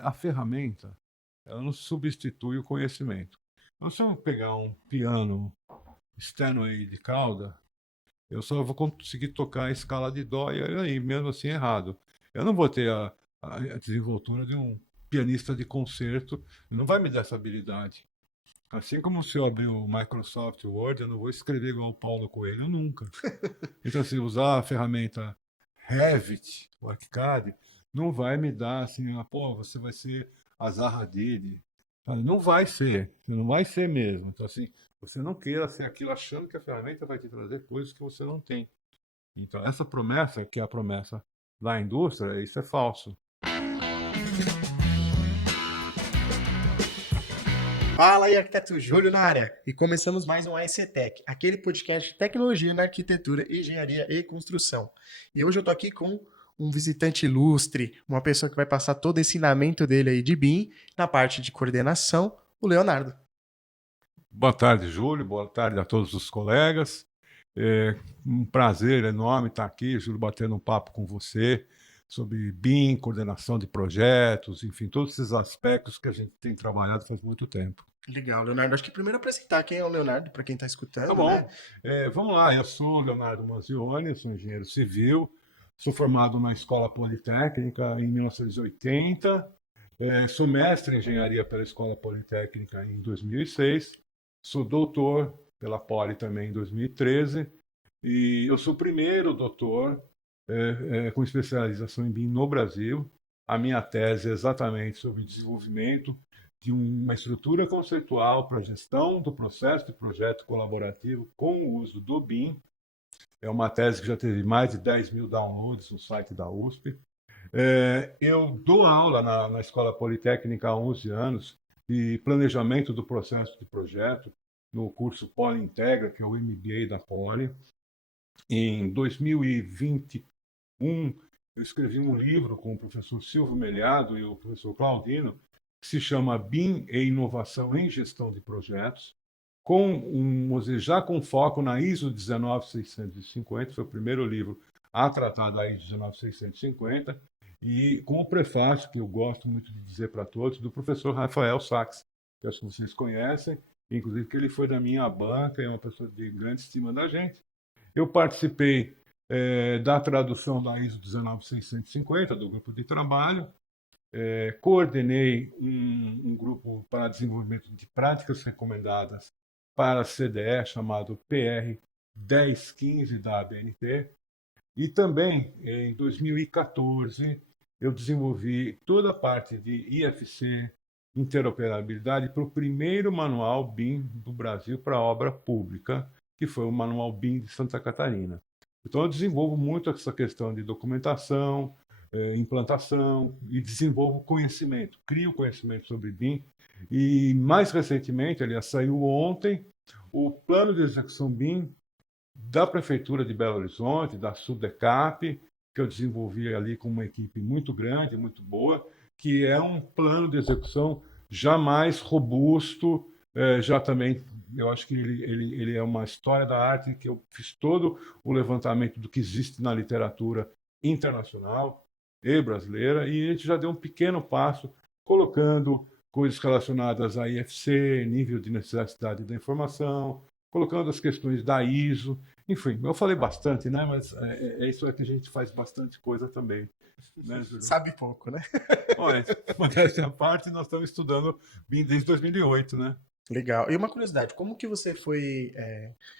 a ferramenta, ela não substitui o conhecimento. Então, se eu pegar um piano Steinway de cauda, eu só vou conseguir tocar a escala de dó e aí, mesmo assim, errado. Eu não vou ter a desenvoltura de um pianista de concerto, não vai me dar essa habilidade. Assim como se eu abrir o Microsoft Word, eu não vou escrever igual o Paulo Coelho nunca. Então, se usar a ferramenta Revit, o ArchiCAD, não vai me dar assim, pô, você vai ser a Zaha Hadid. Não vai ser, não vai ser mesmo. Então, assim, você não queira ser aquilo achando que a ferramenta vai te trazer coisas que você não tem. Então, essa promessa, que é a promessa da indústria, isso é falso. Fala aí, arquiteto Júlio na área. E começamos mais um AECTech, aquele podcast de tecnologia na arquitetura, engenharia e construção. E hoje eu tô aqui com um visitante ilustre, uma pessoa que vai passar todo o ensinamento dele aí de BIM na parte de coordenação, o Leonardo. Boa tarde, Júlio. Boa tarde a todos os colegas. É um prazer enorme estar aqui, Júlio, batendo um papo com você sobre BIM, coordenação de projetos, enfim, todos esses aspectos que a gente tem trabalhado faz muito tempo. Legal, Leonardo. Acho que primeiro apresentar quem é o Leonardo, para quem está Tá escutando, né? bom. Vamos lá, eu sou Leonardo Manzioni, sou engenheiro civil, sou formado na Escola Politécnica em 1980, sou mestre em engenharia pela Escola Politécnica em 2006, sou doutor pela Poli também em 2013, e eu sou o primeiro doutor com especialização em BIM no Brasil. A minha tese é exatamente sobre o desenvolvimento de uma estrutura conceitual para a gestão do processo de projeto colaborativo com o uso do BIM. É uma tese que já teve mais de 10 mil downloads no site da USP. Eu dou aula na Escola Politécnica há 11 anos de planejamento do processo de projeto no curso Poli Integra, que é o MBA da Poli. Em 2021, eu escrevi um livro com o professor Silvio Melhado e o professor Claudino, que se chama BIM e Inovação em Gestão de Projetos, já com foco na ISO 19650, foi o primeiro livro a tratar da ISO 19650, e com o prefácio, que eu gosto muito de dizer para todos, do professor Rafael Sachs, que acho que vocês conhecem, inclusive que ele foi da minha banca, é uma pessoa de grande estima da gente. Eu participei da tradução da ISO 19650, do grupo de trabalho, coordenei um grupo para desenvolvimento de práticas recomendadas para a CDE, chamado PR 1015 da ABNT, e também, em 2014, eu desenvolvi toda a parte de IFC, interoperabilidade, para o primeiro manual BIM do Brasil para obra pública, que foi o Manual BIM de Santa Catarina. Então, eu desenvolvo muito essa questão de documentação, implantação e desenvolvo conhecimento, crio conhecimento sobre BIM. E, mais recentemente, aliás, saiu ontem o plano de execução BIM da Prefeitura de Belo Horizonte, da Sudecap, que eu desenvolvi ali com uma equipe muito grande, muito boa, que é um plano de execução já mais robusto, já também, eu acho que ele é uma história da arte, que eu fiz todo o levantamento do que existe na literatura internacional e brasileira, e a gente já deu um pequeno passo, colocando coisas relacionadas a IFC, nível de necessidade da informação, colocando as questões da ISO, enfim, eu falei bastante, né? Mas isso é que a gente faz bastante coisa também, né, Júlio? Sabe pouco, né? Olha, modéstia à parte, nós estamos estudando BIM desde 2008, né? Legal. E uma curiosidade, como que você foi.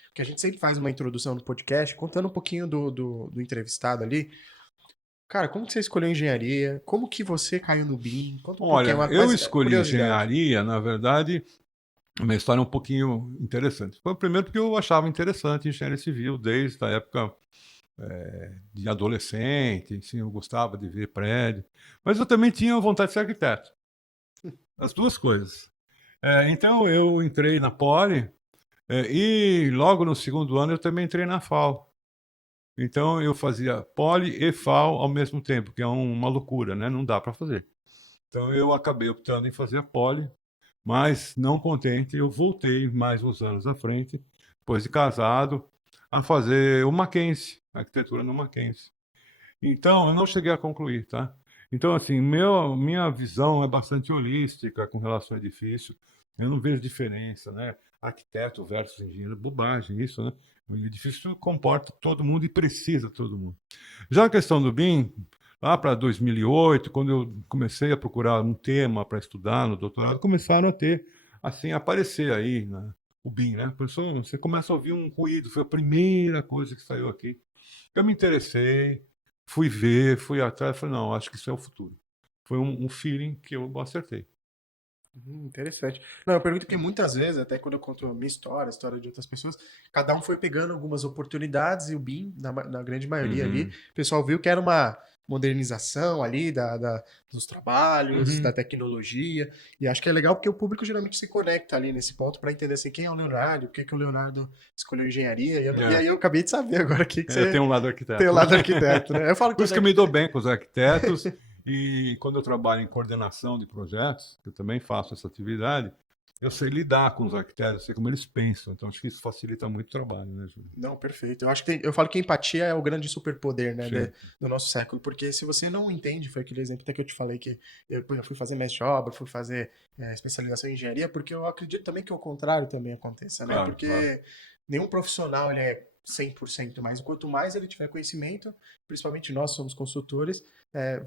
Porque a gente sempre faz uma introdução no podcast, contando um pouquinho do entrevistado ali. Cara, como que você escolheu engenharia? Como que você caiu no BIM? Conta um pouquinho, Olha, eu mas escolhi curiosidade. engenharia, na verdade, uma história um pouquinho interessante. Foi primeiro porque eu achava interessante engenharia civil desde a época de adolescente, assim, eu gostava de ver prédio, mas eu também tinha vontade de ser arquiteto. As duas coisas. Então eu entrei na Poli e logo no segundo ano eu também entrei na FAO. Então eu fazia Poli e FAO ao mesmo tempo, que é uma loucura, né? Não dá para fazer. Então eu acabei optando em fazer a Poli, mas não contente, eu voltei mais uns anos à frente, depois de casado, a fazer o Mackenzie, arquitetura no Mackenzie. Então eu não cheguei a concluir, tá? Então, assim, minha visão é bastante holística com relação ao edifício. Eu não vejo diferença, né? Arquiteto versus engenheiro, bobagem isso, né? O edifício comporta todo mundo e precisa de todo mundo. Já a questão do BIM, lá para 2008, quando eu comecei a procurar um tema para estudar no doutorado, começaram a ter, assim, aparecer aí, né? O BIM, né? Você começa a ouvir um ruído, foi a primeira coisa que saiu aqui. Eu me interessei, fui ver, fui atrás, falei, não, acho que isso é o futuro. Foi um feeling que eu acertei. Interessante. Não, eu pergunto porque muitas vezes, até quando eu conto a minha história, a história de outras pessoas, cada um foi pegando algumas oportunidades e o BIM, na grande maioria ali, Uhum. o pessoal viu que era uma modernização ali dos trabalhos, da Uhum. tecnologia, e acho que é legal porque o público geralmente se conecta ali nesse ponto para entender assim, quem é o Leonardo, por que que o Leonardo escolheu engenharia, e É, aí eu acabei de saber agora que eu você tenho um lado tem o arquiteto. lado arquiteto, né? Eu falo que Por todo isso que eu me dou bem com os arquitetos e quando eu trabalho em coordenação de projetos, que eu também faço essa atividade, eu sei lidar com os arquitetos, sei como eles pensam. Então acho que isso facilita muito o trabalho, né, Júlio? Não, perfeito. Eu acho que eu falo que a empatia é o grande superpoder, né, Sim. do nosso século, porque se você não entende, foi aquele exemplo até que eu te falei que eu fui fazer mestre de obra, fui fazer especialização em engenharia, porque eu acredito também que o contrário também aconteça, né? Claro, claro. Porque nenhum profissional ele é 100%, mas quanto mais ele tiver conhecimento, principalmente nós somos consultores,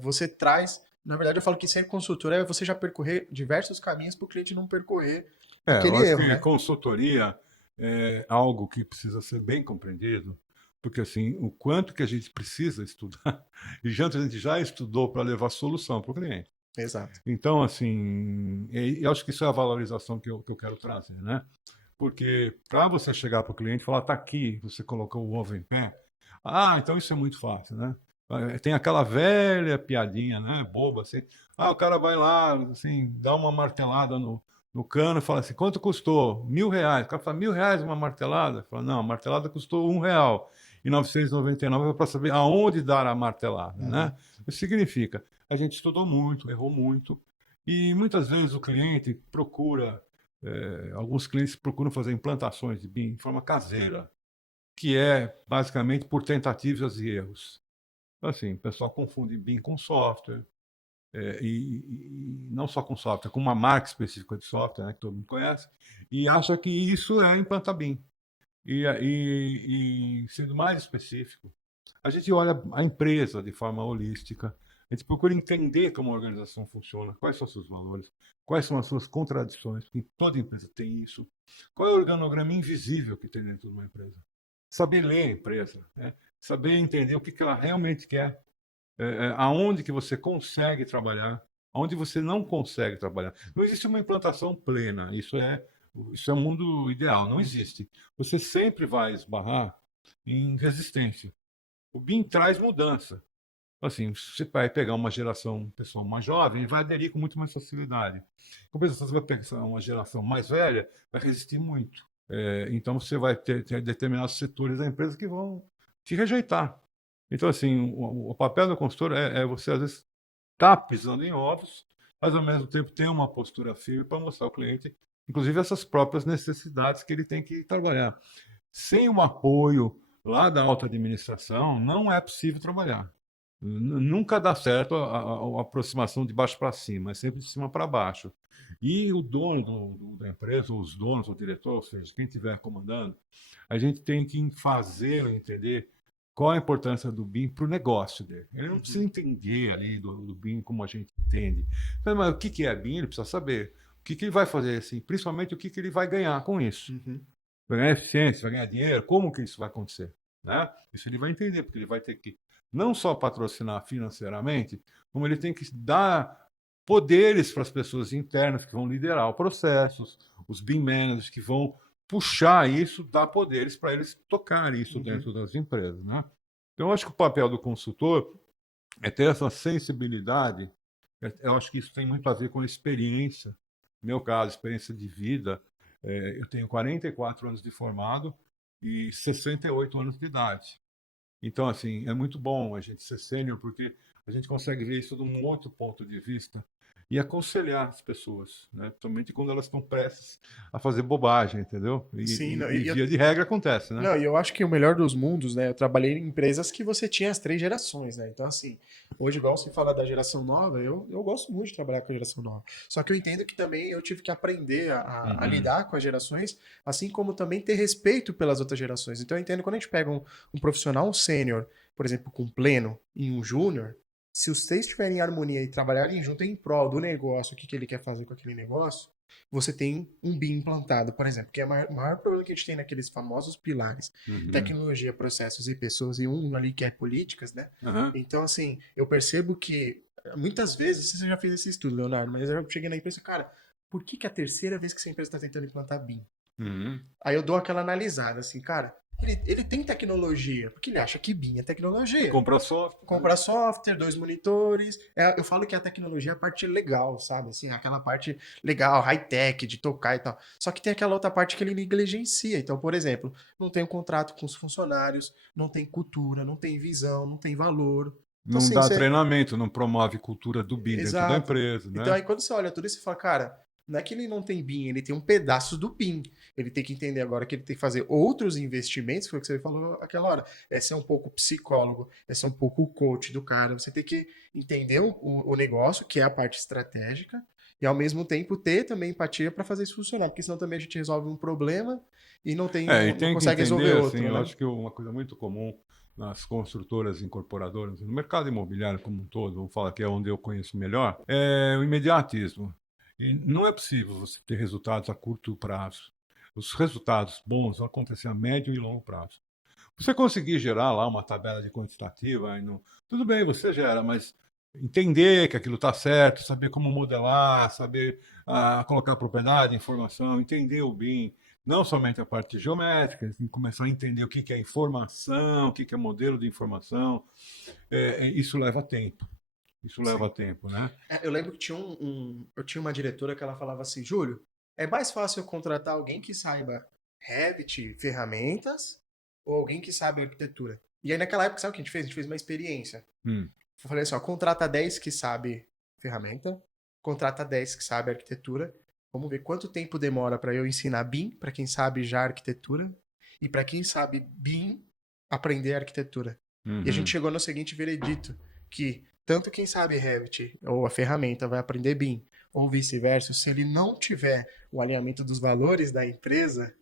você traz. Na verdade, eu falo que ser consultor é você já percorrer diversos caminhos para o cliente não percorrer Eu aquele acho erro, que né? consultoria é algo que precisa ser bem compreendido, porque assim, o quanto que a gente precisa estudar, e a gente já estudou para levar solução para o cliente. Exato. Então, assim, eu acho que isso é a valorização que eu quero trazer, né? Porque para você chegar para o cliente e falar, tá aqui, você colocou o ovo em pé, então isso é muito fácil, né? Tem aquela velha piadinha, né? Boba, assim. O cara vai lá, assim, dá uma martelada no cano e fala assim, quanto custou? R$ 1.000. O cara fala, R$ 1.000 uma martelada? Fala, não, a martelada custou R$ 1 e 999 para saber aonde dar a martelada, Uhum. né? Isso significa, a gente estudou muito, errou muito, e muitas vezes o cliente procura, alguns clientes procuram fazer implantações de BIM de forma caseira, que é basicamente por tentativas e erros. Então, assim, o pessoal confunde BIM com software, e não só com software, com uma marca específica de software, né, que todo mundo conhece, e acha que isso é implantar BIM. E sendo mais específico, a gente olha a empresa de forma holística, a gente procura entender como a organização funciona, quais são os seus valores, quais são as suas contradições, porque toda empresa tem isso. Qual é o organograma invisível que tem dentro de uma empresa? Saber ler a empresa, né? Saber entender o que ela realmente quer, aonde que você consegue trabalhar, aonde você não consegue trabalhar. Não existe uma implantação plena, isso é um mundo ideal, não existe. Você sempre vai esbarrar em resistência. O BIM traz mudança. Assim, você vai pegar uma geração, um pessoal mais jovem, e vai aderir com muito mais facilidade. Em compensação, você vai pegar uma geração mais velha, vai resistir muito. Então, você vai ter determinados setores da empresa que vão te rejeitar. Então, assim, o papel do consultor é você, às vezes, estar pisando em ovos, mas, ao mesmo tempo, ter uma postura firme para mostrar ao cliente, inclusive, essas próprias necessidades que ele tem que trabalhar. Sem o apoio lá da alta administração, não é possível trabalhar. Nunca dá certo a aproximação de baixo para cima, é sempre de cima para baixo. E o dono da empresa, ou os donos, ou o diretor, ou seja, quem estiver comandando, a gente tem que fazê-lo entender qual a importância do BIM para o negócio dele. Ele não precisa Uhum. entender ali do BIM como a gente entende. Mas o que é BIM? Ele precisa saber. O que ele vai fazer, assim, principalmente o que ele vai ganhar com isso. Uhum. Vai ganhar eficiência, vai ganhar dinheiro, como que isso vai acontecer? Né? Isso ele vai entender, porque ele vai ter que não só patrocinar financeiramente, como ele tem que dar poderes para as pessoas internas que vão liderar o processos, os BIM managers que vão puxar isso, dar poderes para eles tocarem isso Uhum. dentro das empresas. Né? Então, eu acho que o papel do consultor é ter essa sensibilidade. Eu acho que isso tem muito a ver com a experiência. No meu caso, experiência de vida. Eu tenho 44 anos de formado e 68 anos de idade. Então, assim, é muito bom a gente ser sênior porque a gente consegue ver isso de um outro ponto de vista e aconselhar as pessoas, né? Principalmente quando elas estão prestes a fazer bobagem, entendeu? Sim, não, E via de regra acontece, né? não, e eu acho que o melhor dos mundos, né? Eu trabalhei em empresas que você tinha as três gerações, né? Então, assim, hoje, igual você fala da geração nova, eu gosto muito de trabalhar com a geração nova. Só que eu entendo que também eu tive que aprender a Uhum. lidar com as gerações, assim como também ter respeito pelas outras gerações. Então, eu entendo quando a gente pega um profissional, um sênior, por exemplo, com pleno e um júnior, se os três estiverem em harmonia e trabalharem junto em prol do negócio, o que que ele quer fazer com aquele negócio, você tem um BIM implantado, por exemplo, que é o maior problema que a gente tem naqueles famosos pilares, Uhum. tecnologia, processos e pessoas, e um ali que é políticas, né? Aham. Então, assim, eu percebo que muitas vezes, você já fez esse estudo, Leonardo, mas eu cheguei na empresa, cara, por que que é a terceira vez que essa empresa está tentando implantar BIM? Uhum. Aí eu dou aquela analisada, assim, cara, ele tem tecnologia, porque ele acha que BIM é tecnologia. Comprar software, né? Comprar software, dois monitores. É, eu falo que a tecnologia é a parte legal, sabe? Assim, aquela parte legal, high-tech, de tocar e tal. Só que tem aquela outra parte que ele negligencia. Então, por exemplo, não tem um contrato com os funcionários, não tem cultura, não tem visão, não tem valor. Então, Não assim, dá você, treinamento, não promove cultura do BIM dentro da exato. empresa, Então né? aí quando você olha tudo isso, você fala, cara, não é que ele não tem BIM, ele tem um pedaço do BIM. Ele tem que entender agora que ele tem que fazer outros investimentos, foi o que você falou aquela hora. É ser um pouco psicólogo, é ser um pouco o coach do cara. Você tem que entender o negócio, que é a parte estratégica, e ao mesmo tempo ter também empatia para fazer isso funcionar, porque senão também a gente resolve um problema e É, e não tem que consegue resolver entender, assim, outro, eu né? acho que uma coisa muito comum nas construtoras incorporadoras, no mercado imobiliário como um todo, vou falar que é onde eu conheço melhor, é o imediatismo. E não é possível você ter resultados a curto prazo. Os resultados bons vão acontecer a médio e longo prazo. Você conseguir gerar lá uma tabela de quantitativa, aí não... tudo bem, você gera, mas entender que aquilo está certo, saber como modelar, saber colocar propriedade, informação, entender o BIM, não somente a parte geométrica, começar a entender o que é informação, o que é modelo de informação, isso leva tempo. Isso leva Sim. tempo, né? É, eu lembro que tinha eu tinha uma diretora que ela falava assim, Júlio, é mais fácil eu contratar alguém que saiba Revit, ferramentas, ou alguém que sabe arquitetura. E aí naquela época, sabe o que a gente fez? A gente fez uma experiência. Hum, Eu falei assim, ó, contrata 10 que sabe ferramenta, contrata 10 que sabe arquitetura. Vamos ver quanto tempo demora para eu ensinar BIM, para quem sabe já arquitetura, e para quem sabe BIM aprender arquitetura. E a gente uhum, chegou no seguinte veredito, que tanto quem sabe Revit ou a ferramenta vai aprender BIM, ou vice-versa, se ele não tiver o alinhamento dos valores da empresa,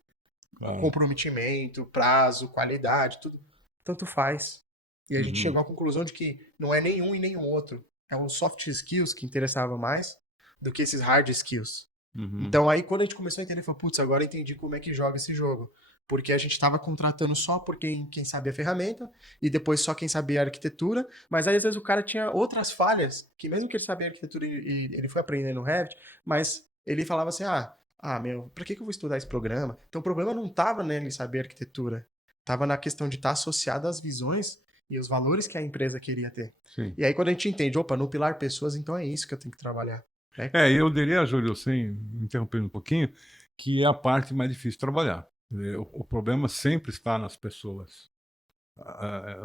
claro. comprometimento, prazo, qualidade, tudo, tanto faz. E a gente Uhum, chegou à conclusão de que não é nenhum e nem o outro. É os soft skills que interessava mais do que esses hard skills. uhum, Então aí quando a gente começou a entender, falou, putz, agora eu entendi como é que joga esse jogo. Porque a gente estava contratando só por quem sabia a ferramenta, e depois só quem sabia a arquitetura, mas aí às vezes o cara tinha outras falhas, que mesmo que ele sabia a arquitetura e ele foi aprendendo no Revit, mas ele falava assim, meu, pra que eu vou estudar esse programa? Então o problema não estava nele saber arquitetura, estava na questão de estar associado às visões e os valores que a empresa queria ter. sim. E aí quando a gente entende, opa, no pilar pessoas, então é isso que eu tenho que trabalhar. Né? Eu diria, Júlio, sem interrompendo um pouquinho, que é a parte mais difícil de trabalhar. O problema sempre está nas pessoas.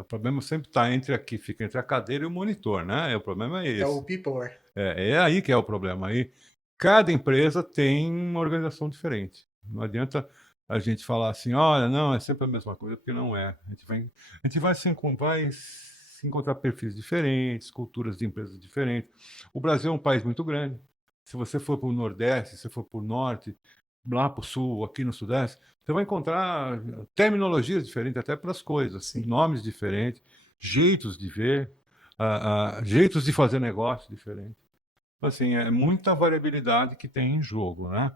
O problema sempre está fica entre a cadeira e o monitor, né? O problema é É o esse. people. É aí que é o problema. Aí cada empresa tem uma organização diferente. Não adianta a gente falar assim, olha, não, é sempre a mesma coisa, porque não é. Vai se encontrar perfis diferentes, culturas de empresas diferentes. O Brasil é um país muito grande. Se você for para o Nordeste, se você for para o Norte, lá para o Sul, aqui no Sudeste, você vai encontrar terminologias diferentes até para as coisas, Sim. nomes diferentes, jeitos de ver, jeitos de fazer negócio diferentes. Assim, é muita variabilidade que tem em jogo, né?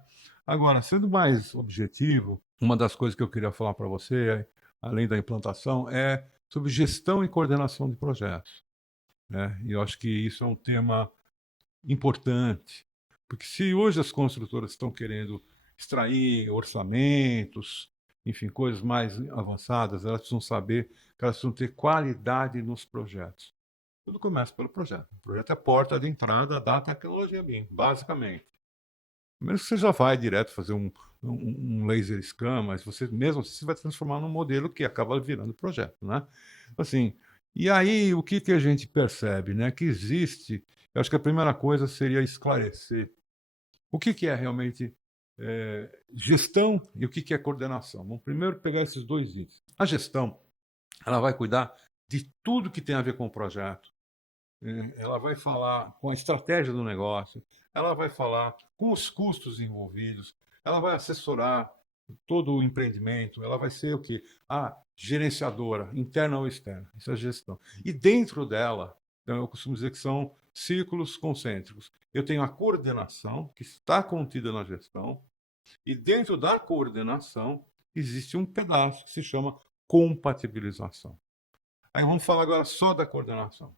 Agora, sendo mais objetivo, uma das coisas que eu queria falar para você, além da implantação, é sobre gestão e coordenação de projetos, né? E eu acho que isso é um tema importante, porque se hoje as construtoras estão querendo extrair orçamentos, enfim, coisas mais avançadas, elas precisam saber que elas precisam ter qualidade nos projetos. Tudo começa pelo projeto. O projeto é a porta de entrada da tecnologia BIM, basicamente. Menos que você já vai direto fazer um laser scan, mas você mesmo assim você vai transformar num modelo que acaba virando projeto, né? Assim, e aí o que a gente percebe, né? Que existe Eu acho que a primeira coisa seria esclarecer o que é realmente gestão e o que é coordenação. Vamos primeiro pegar esses dois itens. A gestão, ela vai cuidar de tudo que tem a ver com o projeto. Ela vai falar com a estratégia do negócio, ela vai falar com os custos envolvidos, ela vai assessorar todo o empreendimento, ela vai ser o quê? A gerenciadora, interna ou externa. Isso é a gestão. E dentro dela, então eu costumo dizer que são círculos concêntricos. Eu tenho a coordenação, que está contida na gestão, e dentro da coordenação existe um pedaço que se chama compatibilização. Aí vamos falar agora só da coordenação.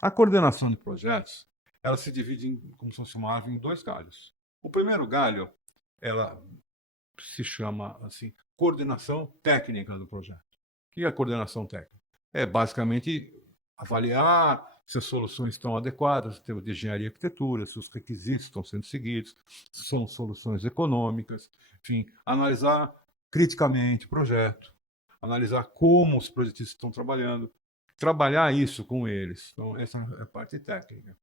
A coordenação de projetos, ela se divide, como se fosse uma árvore, em dois galhos. O primeiro galho, ela se chama assim, coordenação técnica do projeto. O que é a coordenação técnica? É basicamente avaliar se as soluções estão adequadas, em termos de engenharia e arquitetura, se os requisitos estão sendo seguidos, se são soluções econômicas, enfim, analisar criticamente o projeto, analisar como os projetistas estão trabalhando, trabalhar isso com eles. Então, essa é a parte técnica.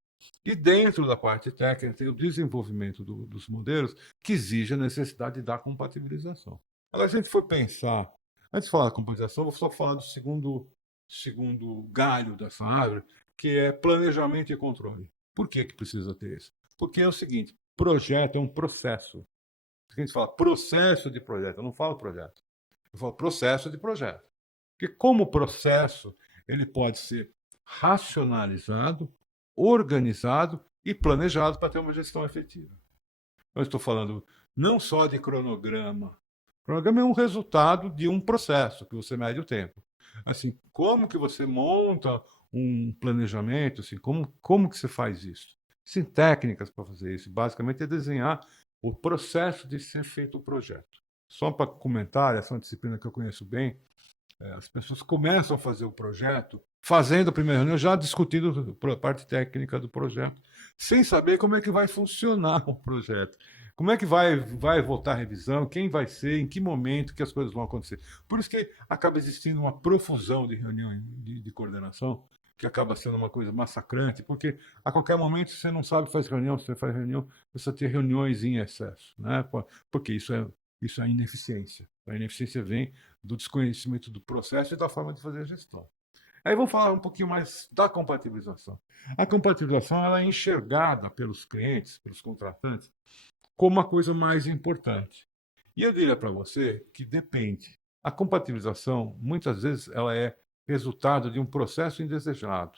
E dentro da parte técnica tem o desenvolvimento dos modelos que exige a necessidade da compatibilização. Agora, se a gente for pensar, antes de falar da compatibilização, vou só falar do segundo galho dessa árvore, que é planejamento e controle. Por que precisa ter isso? Porque é o seguinte, projeto é um processo. A gente fala processo de projeto, eu não falo projeto, eu falo processo de projeto. Porque como processo, ele pode ser racionalizado, organizado e planejado para ter uma gestão efetiva. Eu estou falando não só de cronograma. O cronograma é um resultado de um processo que você mede o tempo. Assim, como que você monta um planejamento? Assim, como que você faz isso? Existem técnicas para fazer isso. Basicamente é desenhar o processo de ser feito o projeto. Só para comentar, essa é uma disciplina que eu conheço bem, as pessoas começam a fazer o projeto, fazendo a primeira reunião, já discutindo a parte técnica do projeto, sem saber como é que vai funcionar o projeto. Como é que vai voltar a revisão, quem vai ser, em que momento que as coisas vão acontecer. Por isso que acaba existindo uma profusão de reuniões de coordenação, que acaba sendo uma coisa massacrante, porque a qualquer momento você não sabe faz reunião, você faz reunião, você tem reuniões em excesso, né? Porque isso é ineficiência. A ineficiência vem do desconhecimento do processo e da forma de fazer a gestão. Aí vamos falar um pouquinho mais da compatibilização. A compatibilização ela é enxergada pelos clientes, pelos contratantes, como a coisa mais importante. E eu diria para você que depende. A compatibilização, muitas vezes, ela é resultado de um processo indesejado,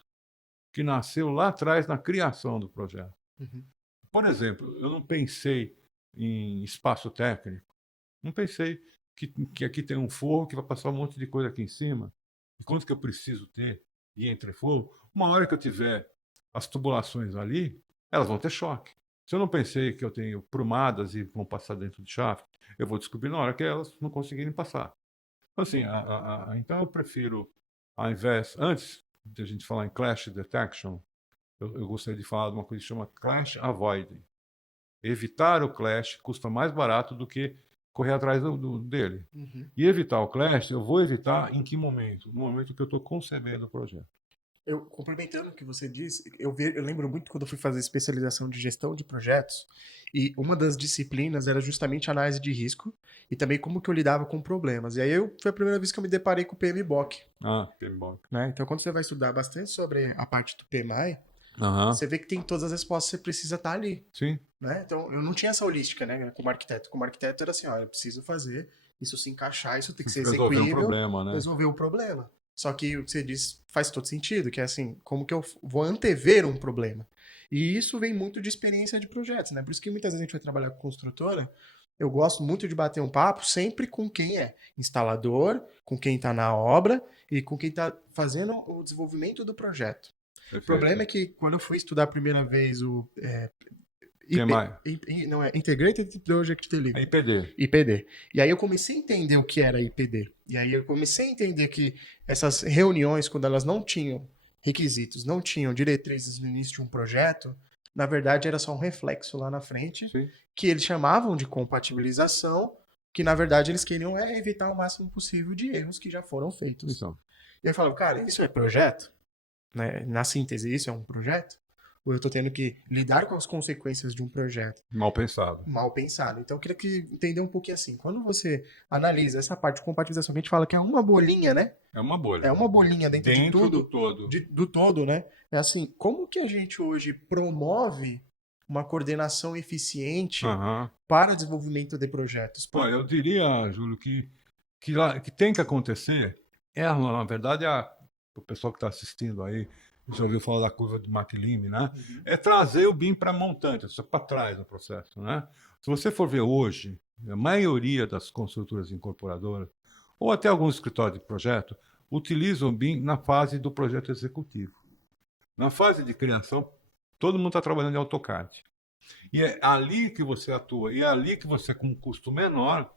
que nasceu lá atrás na criação do projeto. Uhum. Por exemplo, eu não pensei em espaço técnico, não pensei que aqui tem um forro que vai passar um monte de coisa aqui em cima. E quanto que eu preciso ter de entreforro? Uma hora que eu tiver as tubulações ali, elas vão ter choque. Se eu não pensei que eu tenho prumadas e vão passar dentro de shaft, eu vou descobrir na hora que elas não conseguirem passar. Então, assim, então eu prefiro, ao invés, antes de a gente falar em clash detection, eu gostaria de falar de uma coisa que chama clash avoiding. Evitar o clash custa mais barato do que correr atrás dele. Uhum. E evitar o clash, eu vou evitar em que momento? No momento que eu estou concebendo o projeto. Eu, complementando o que você disse, eu lembro muito quando eu fui fazer especialização de gestão de projetos, e uma das disciplinas era justamente análise de risco, e também como que eu lidava com problemas. E aí foi a primeira vez que eu me deparei com o PMBOK. PMBOK. Né? Então, quando você vai estudar bastante sobre a parte do PMI, Aham. você vê que tem todas as respostas que você precisa estar ali. Sim. Né? Então, eu não tinha essa holística, né, como arquiteto. Como arquiteto era assim, olha, eu preciso fazer isso se encaixar, isso tem que ser Resolver execuível, um problema, né? resolver o problema. Só que o que você diz faz todo sentido, que é assim, como que eu vou antever um problema? E isso vem muito de experiência de projetos, né? Por isso que muitas vezes a gente vai trabalhar com construtora, eu gosto muito de bater um papo sempre com quem é instalador, com quem está na obra e com quem está fazendo o desenvolvimento do projeto. Perfeito. O problema é que quando eu fui estudar a primeira vez o não é Integrated Project Delivery. IPD. E aí eu comecei a entender o que era IPD. E aí eu comecei a entender que essas reuniões, quando elas não tinham requisitos, não tinham diretrizes no início de um projeto, na verdade era só um reflexo lá na frente, Sim. que eles chamavam de compatibilização, que na verdade eles queriam evitar o máximo possível de erros que já foram feitos. Então. E eu falava, cara, isso é projeto? Né? Na síntese, isso é um projeto? ou eu estou tendo que lidar com as consequências de um projeto Mal pensado. mal pensado. Então, eu queria entender um pouquinho assim, quando você analisa essa parte de compatibilização, que a gente fala que é uma bolinha, né? É uma bolha. É uma bolinha dentro de Dentro do tudo, todo. do todo, né? É assim, como que a gente hoje promove uma coordenação eficiente Aham. para o desenvolvimento de projetos? Olha, eu diria, Júlio, que tem que acontecer, na verdade, o pessoal que está assistindo aí, já ouviu falar da curva de McLean, né? Uhum. É trazer o BIM para a montante, isso para trás do processo, né? Se você for ver hoje, a maioria das construtoras incorporadoras, ou até alguns escritórios de projeto, utilizam o BIM na fase do projeto executivo. Na fase de criação, todo mundo está trabalhando em AutoCAD. E é ali que você atua, e é ali que você, com um custo menor,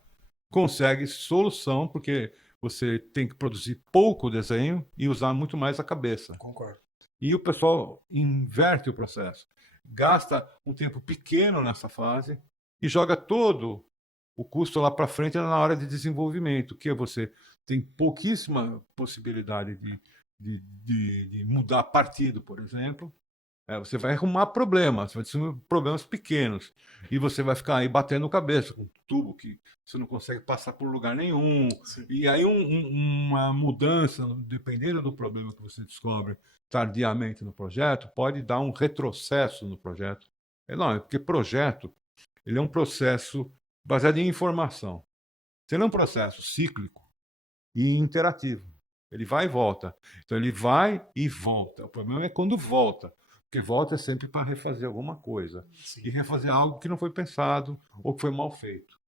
consegue solução, porque você tem que produzir pouco desenho e usar muito mais a cabeça. Concordo. E o pessoal inverte o processo. Gasta um tempo pequeno nessa fase e joga todo o custo lá para frente na hora de desenvolvimento, que você tem pouquíssima possibilidade de mudar partido, por exemplo. Você vai arrumar problemas, vai ter problemas pequenos. E você vai ficar aí batendo cabeça com tubo que você não consegue passar por lugar nenhum. Sim. E aí uma mudança, dependendo do problema que você descobre tardiamente no projeto, pode dar um retrocesso no projeto. Não, porque projeto, ele é um processo baseado em informação. Ele é um processo cíclico e interativo. Ele vai e volta. Então ele vai e volta. O problema é quando volta. Porque volta é sempre para refazer alguma coisa. Sim. E refazer algo que não foi pensado ou que foi mal feito.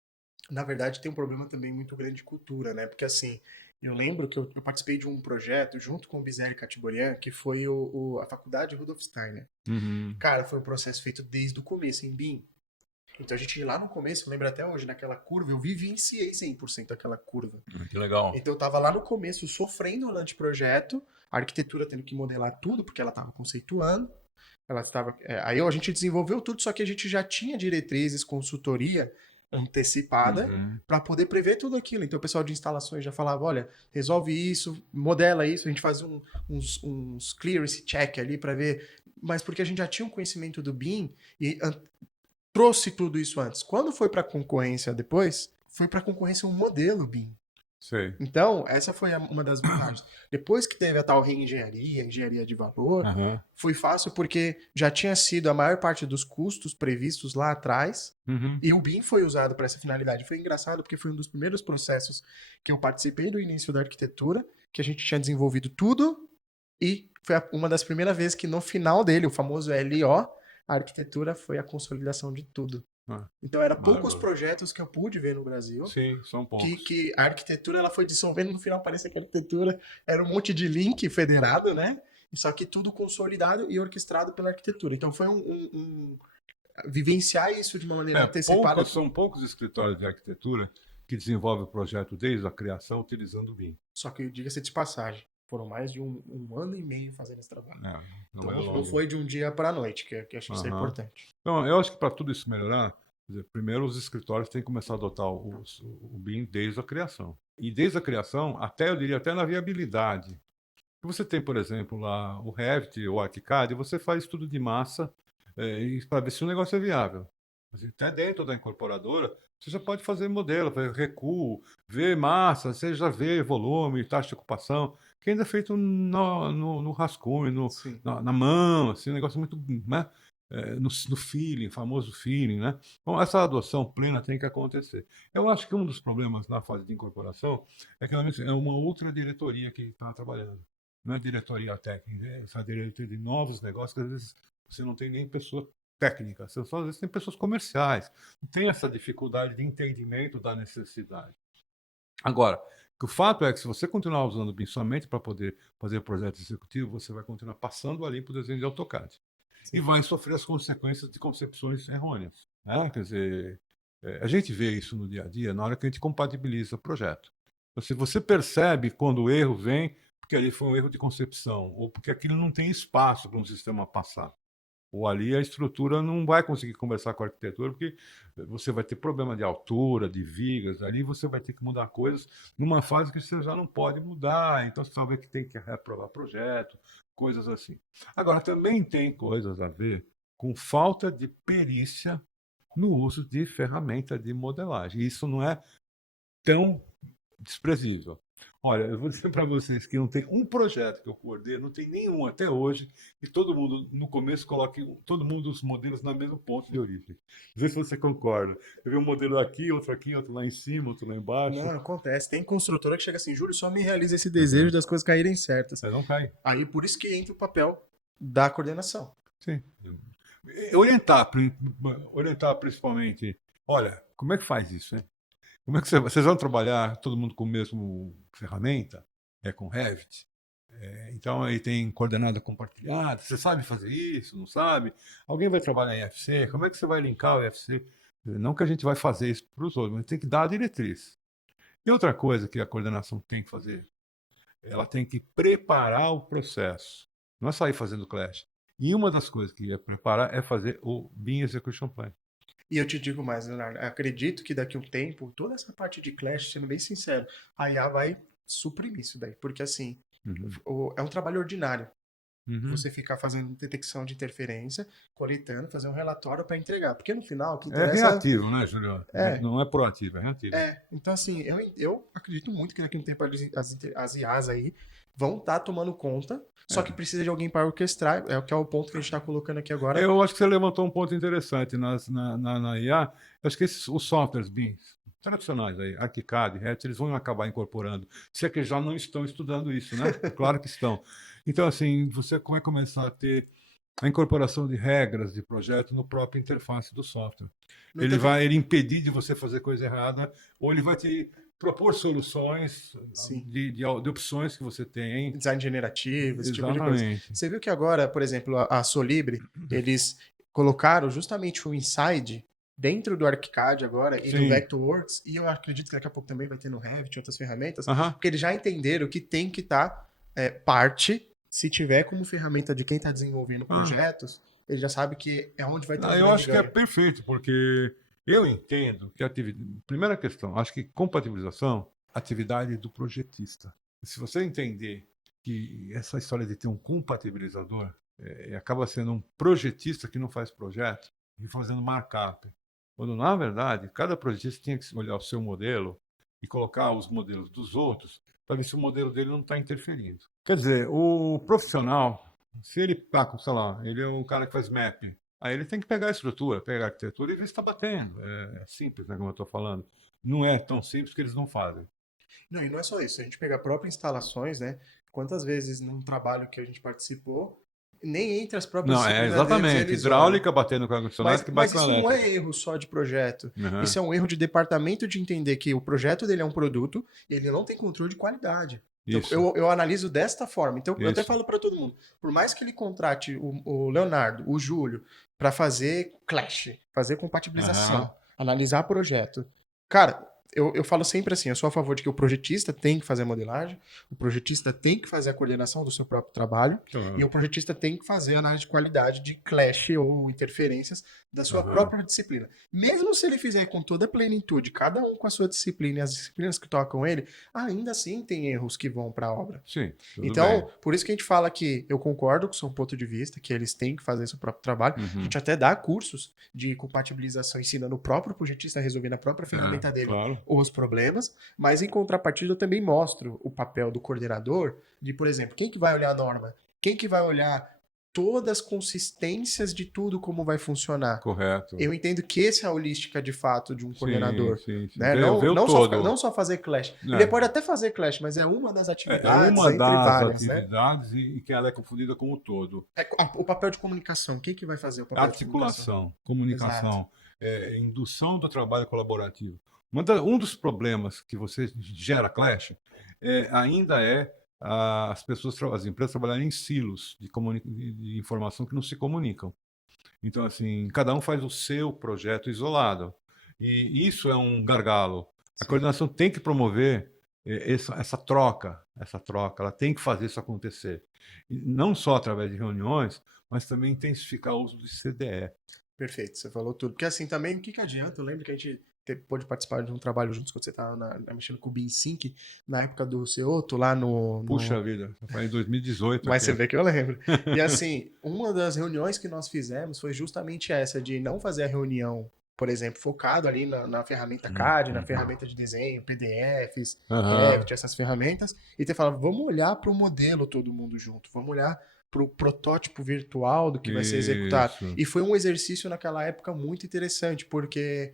Na verdade, tem um problema também muito grande de cultura, né? Porque assim, eu lembro que eu participei de um projeto junto com o Bizer Catiborian, que foi a faculdade Rudolf Steiner. Uhum. Cara, foi um processo feito desde o começo, em BIM. Então a gente lá no começo, eu lembro até hoje, naquela curva, eu vivenciei 100% aquela curva. Que legal. Então eu tava lá no começo sofrendo no anteprojeto, a arquitetura tendo que modelar tudo, porque ela tava conceituando. Ela estava, aí a gente desenvolveu tudo, só que a gente já tinha diretrizes, consultoria antecipada para poder prever tudo aquilo. Então o pessoal de instalações já falava, olha, resolve isso, modela isso, a gente faz uns clearance check ali para ver, mas porque a gente já tinha um conhecimento do BIM e trouxe tudo isso antes. Quando foi para concorrência depois, foi para concorrência um modelo BIM. Sei. Então, essa foi uma das vantagens. Depois que teve a tal reengenharia, engenharia de valor, foi fácil porque já tinha sido a maior parte dos custos previstos lá atrás e o BIM foi usado para essa finalidade. Foi engraçado porque foi um dos primeiros processos que eu participei do início da arquitetura, que a gente tinha desenvolvido tudo e foi uma das primeiras vezes que no final dele, o famoso LO, a arquitetura foi a consolidação de tudo. Então, eram poucos projetos que eu pude ver no Brasil. Sim, são poucos. Que a arquitetura ela foi dissolvendo, no final parecia que a arquitetura era um monte de link federado, né? Só que tudo consolidado e orquestrado pela arquitetura. Então foi vivenciar isso de uma maneira antecipada. São poucos escritórios de arquitetura que desenvolvem o projeto desde a criação utilizando o BIM. Só que, diga-se de passagem, foram mais de um ano e meio fazendo esse trabalho. Então, não foi de um dia para a noite, que acho que isso é importante. Então, eu acho que para tudo isso melhorar, primeiro os escritórios têm que começar a adotar o BIM desde a criação. E desde a criação, eu diria até na viabilidade. Você tem, por exemplo, lá o Revit ou o ArchiCAD, você faz estudo de massa para ver se o negócio é viável. Até dentro da incorporadora, você já pode fazer modelo, fazer recuo, ver massa, você já vê volume, taxa de ocupação, que ainda é feito no rascunho, na mão, assim, um negócio muito, né? No feeling, famoso feeling, né? Então, essa adoção plena tem que acontecer. Eu acho que um dos problemas na fase de incorporação é que é uma outra diretoria que está trabalhando. Não é diretoria técnica, é essa diretoria de novos negócios, que às vezes você não tem nem pessoa técnica, você só às vezes tem pessoas comerciais. Não tem essa dificuldade de entendimento da necessidade. Agora, o fato é que se você continuar usando o BIM somente para poder fazer o projeto executivo, você vai continuar passando ali para o desenho de AutoCAD. Sim. E vai sofrer as consequências de concepções errôneas. Né? Quer dizer, a gente vê isso no dia a dia na hora que a gente compatibiliza o projeto. Se você percebe quando o erro vem, porque ali foi um erro de concepção, ou porque aquilo não tem espaço para um sistema passar. ou ali a estrutura não vai conseguir conversar com a arquitetura, porque você vai ter problema de altura, de vigas, ali você vai ter que mudar coisas numa fase que você já não pode mudar, então você sabe que tem que reaprovar projeto, coisas assim. Agora, também tem coisas a ver com falta de perícia no uso de ferramenta de modelagem. Isso não é tão desprezível. Olha, eu vou dizer para vocês que não tem um projeto que eu coordeno, não tem nenhum até hoje, e todo mundo, no começo, coloque todo mundo os modelos na mesmo ponto de origem. Não sei se você concorda. Eu vi um modelo aqui, outro lá em cima, outro lá embaixo. Não, acontece. Tem construtora que chega assim, Júlio, só me realiza esse desejo das coisas caírem certas. Não cai. Aí por isso que entra o papel da coordenação. Sim. Orientar principalmente. Olha, como é que faz isso, hein? Como é que vocês vão trabalhar todo mundo com a mesma ferramenta? Com Revit? Então aí tem coordenada compartilhada. Você sabe fazer isso? Não sabe? Alguém vai trabalhar em FC? Como é que você vai linkar o FC? Não que a gente vai fazer isso para os outros, mas tem que dar a diretriz. E outra coisa que a coordenação tem que fazer, ela tem que preparar o processo. Não é sair fazendo clash. E uma das coisas que é preparar é fazer o BIM Execution Plan. E eu te digo mais, Leonardo, acredito que daqui a um tempo, toda essa parte de Clash, sendo bem sincero, a IA vai suprimir isso daí. Porque assim, é um trabalho ordinário. Você ficar fazendo detecção de interferência, coletando, fazer um relatório para entregar. Porque no final, o que interessa... É reativo, né, Juliano? Não é proativo, é reativo. Então assim, eu acredito muito que daqui a um tempo as IAs aí vão estar tomando conta, só que precisa de alguém para orquestrar, que é o ponto que a gente está colocando aqui agora. Eu acho que você levantou um ponto interessante na IA. Eu acho que os softwares BIM tradicionais aí, ArchiCAD, Revit, eles vão acabar incorporando. Se é que já não estão estudando isso, né? Claro que estão. Então, assim, você vai começar a ter a incorporação de regras de projeto no próprio interface do software. Ele vai impedir de você fazer coisa errada, ou ele vai te propor soluções de opções que você tem. Design generativo, esse tipo de coisa. Você viu que agora, por exemplo, a Solibri, eles colocaram justamente o Inside dentro do ArchiCAD agora e do Vectorworks, e eu acredito que daqui a pouco também vai ter no Revit e outras ferramentas, porque eles já entenderam que tem que estar parte, se tiver como ferramenta de quem está desenvolvendo projetos, ele já sabe que é onde vai ter eu acho que é perfeito, porque eu entendo que primeira questão, acho que compatibilização, atividade do projetista. Se você entender que essa história de ter um compatibilizador acaba sendo um projetista que não faz projeto e fazendo markup, quando na verdade cada projetista tinha que olhar o seu modelo e colocar os modelos dos outros para ver se o modelo dele não está interferindo. Quer dizer, o profissional, se ele está com, sei lá, ele é um cara que faz mapping, aí ele tem que pegar a estrutura, pegar a arquitetura e ver se está batendo. É simples, né, como eu estou falando. Não é tão simples que eles não fazem. Não, e não é só isso. A gente pega próprias instalações, né? Quantas vezes num trabalho que a gente participou, nem entre as próprias disciplinas exatamente. Hidráulica batendo com ar-condicionado que bate com a elétrica. Mas isso não é erro só de projeto. Isso é um erro de departamento de entender que o projeto dele é um produto e ele não tem controle de qualidade. Então, eu analiso desta forma. Então, eu até falo para todo mundo, por mais que ele contrate o Leonardo, o Júlio, para fazer clash, fazer compatibilização, analisar projeto. Cara, eu falo sempre assim, eu sou a favor de que o projetista tem que fazer a modelagem, o projetista tem que fazer a coordenação do seu próprio trabalho, e o projetista tem que fazer a análise de qualidade de clash ou interferências da sua própria disciplina. Mesmo se ele fizer com toda a plenitude, cada um com a sua disciplina e as disciplinas que tocam ele, ainda assim tem erros que vão para a obra. Sim, então, por isso que a gente fala que eu concordo com o seu ponto de vista, que eles têm que fazer seu próprio trabalho. A gente até dá cursos de compatibilização, ensinando o próprio projetista a resolver na própria ferramenta dele os problemas, mas em contrapartida eu também mostro o papel do coordenador de, por exemplo, quem que vai olhar a norma? Quem que vai olhar todas as consistências de tudo como vai funcionar? Correto. Eu entendo que essa é a holística de fato de um coordenador. Sim. Né? Não só fazer clash. Ele pode até fazer clash, mas é uma das atividades entre várias, atividades, né? E que ela é confundida com o todo. O papel de comunicação, quem que vai fazer o papel Articulação, de comunicação, indução do trabalho colaborativo. Um dos problemas que você gera clash ainda as empresas trabalharem em silos de informação que não se comunicam. Então, assim, cada um faz o seu projeto isolado. E isso é um gargalo. A coordenação tem que promover essa troca. Ela tem que fazer isso acontecer. E não só através de reuniões, mas também intensificar o uso de CDE. Perfeito, você falou tudo. Porque assim também, o que que adianta? Eu lembro que a gente pôde participar de um trabalho juntos quando você estava mexendo com o BeamSync, na época do Ceoto, lá Puxa vida, foi em 2018 Mas você aqui. vê que eu lembro. E assim, uma das reuniões que nós fizemos foi justamente essa, de não fazer a reunião, por exemplo, focado ali na ferramenta CAD, na ferramenta de desenho, PDFs, Aham. Revit, essas ferramentas, e ter falado, vamos olhar para o modelo todo mundo junto, vamos olhar para o protótipo virtual do que vai ser executado. Isso. E foi um exercício naquela época muito interessante, porque,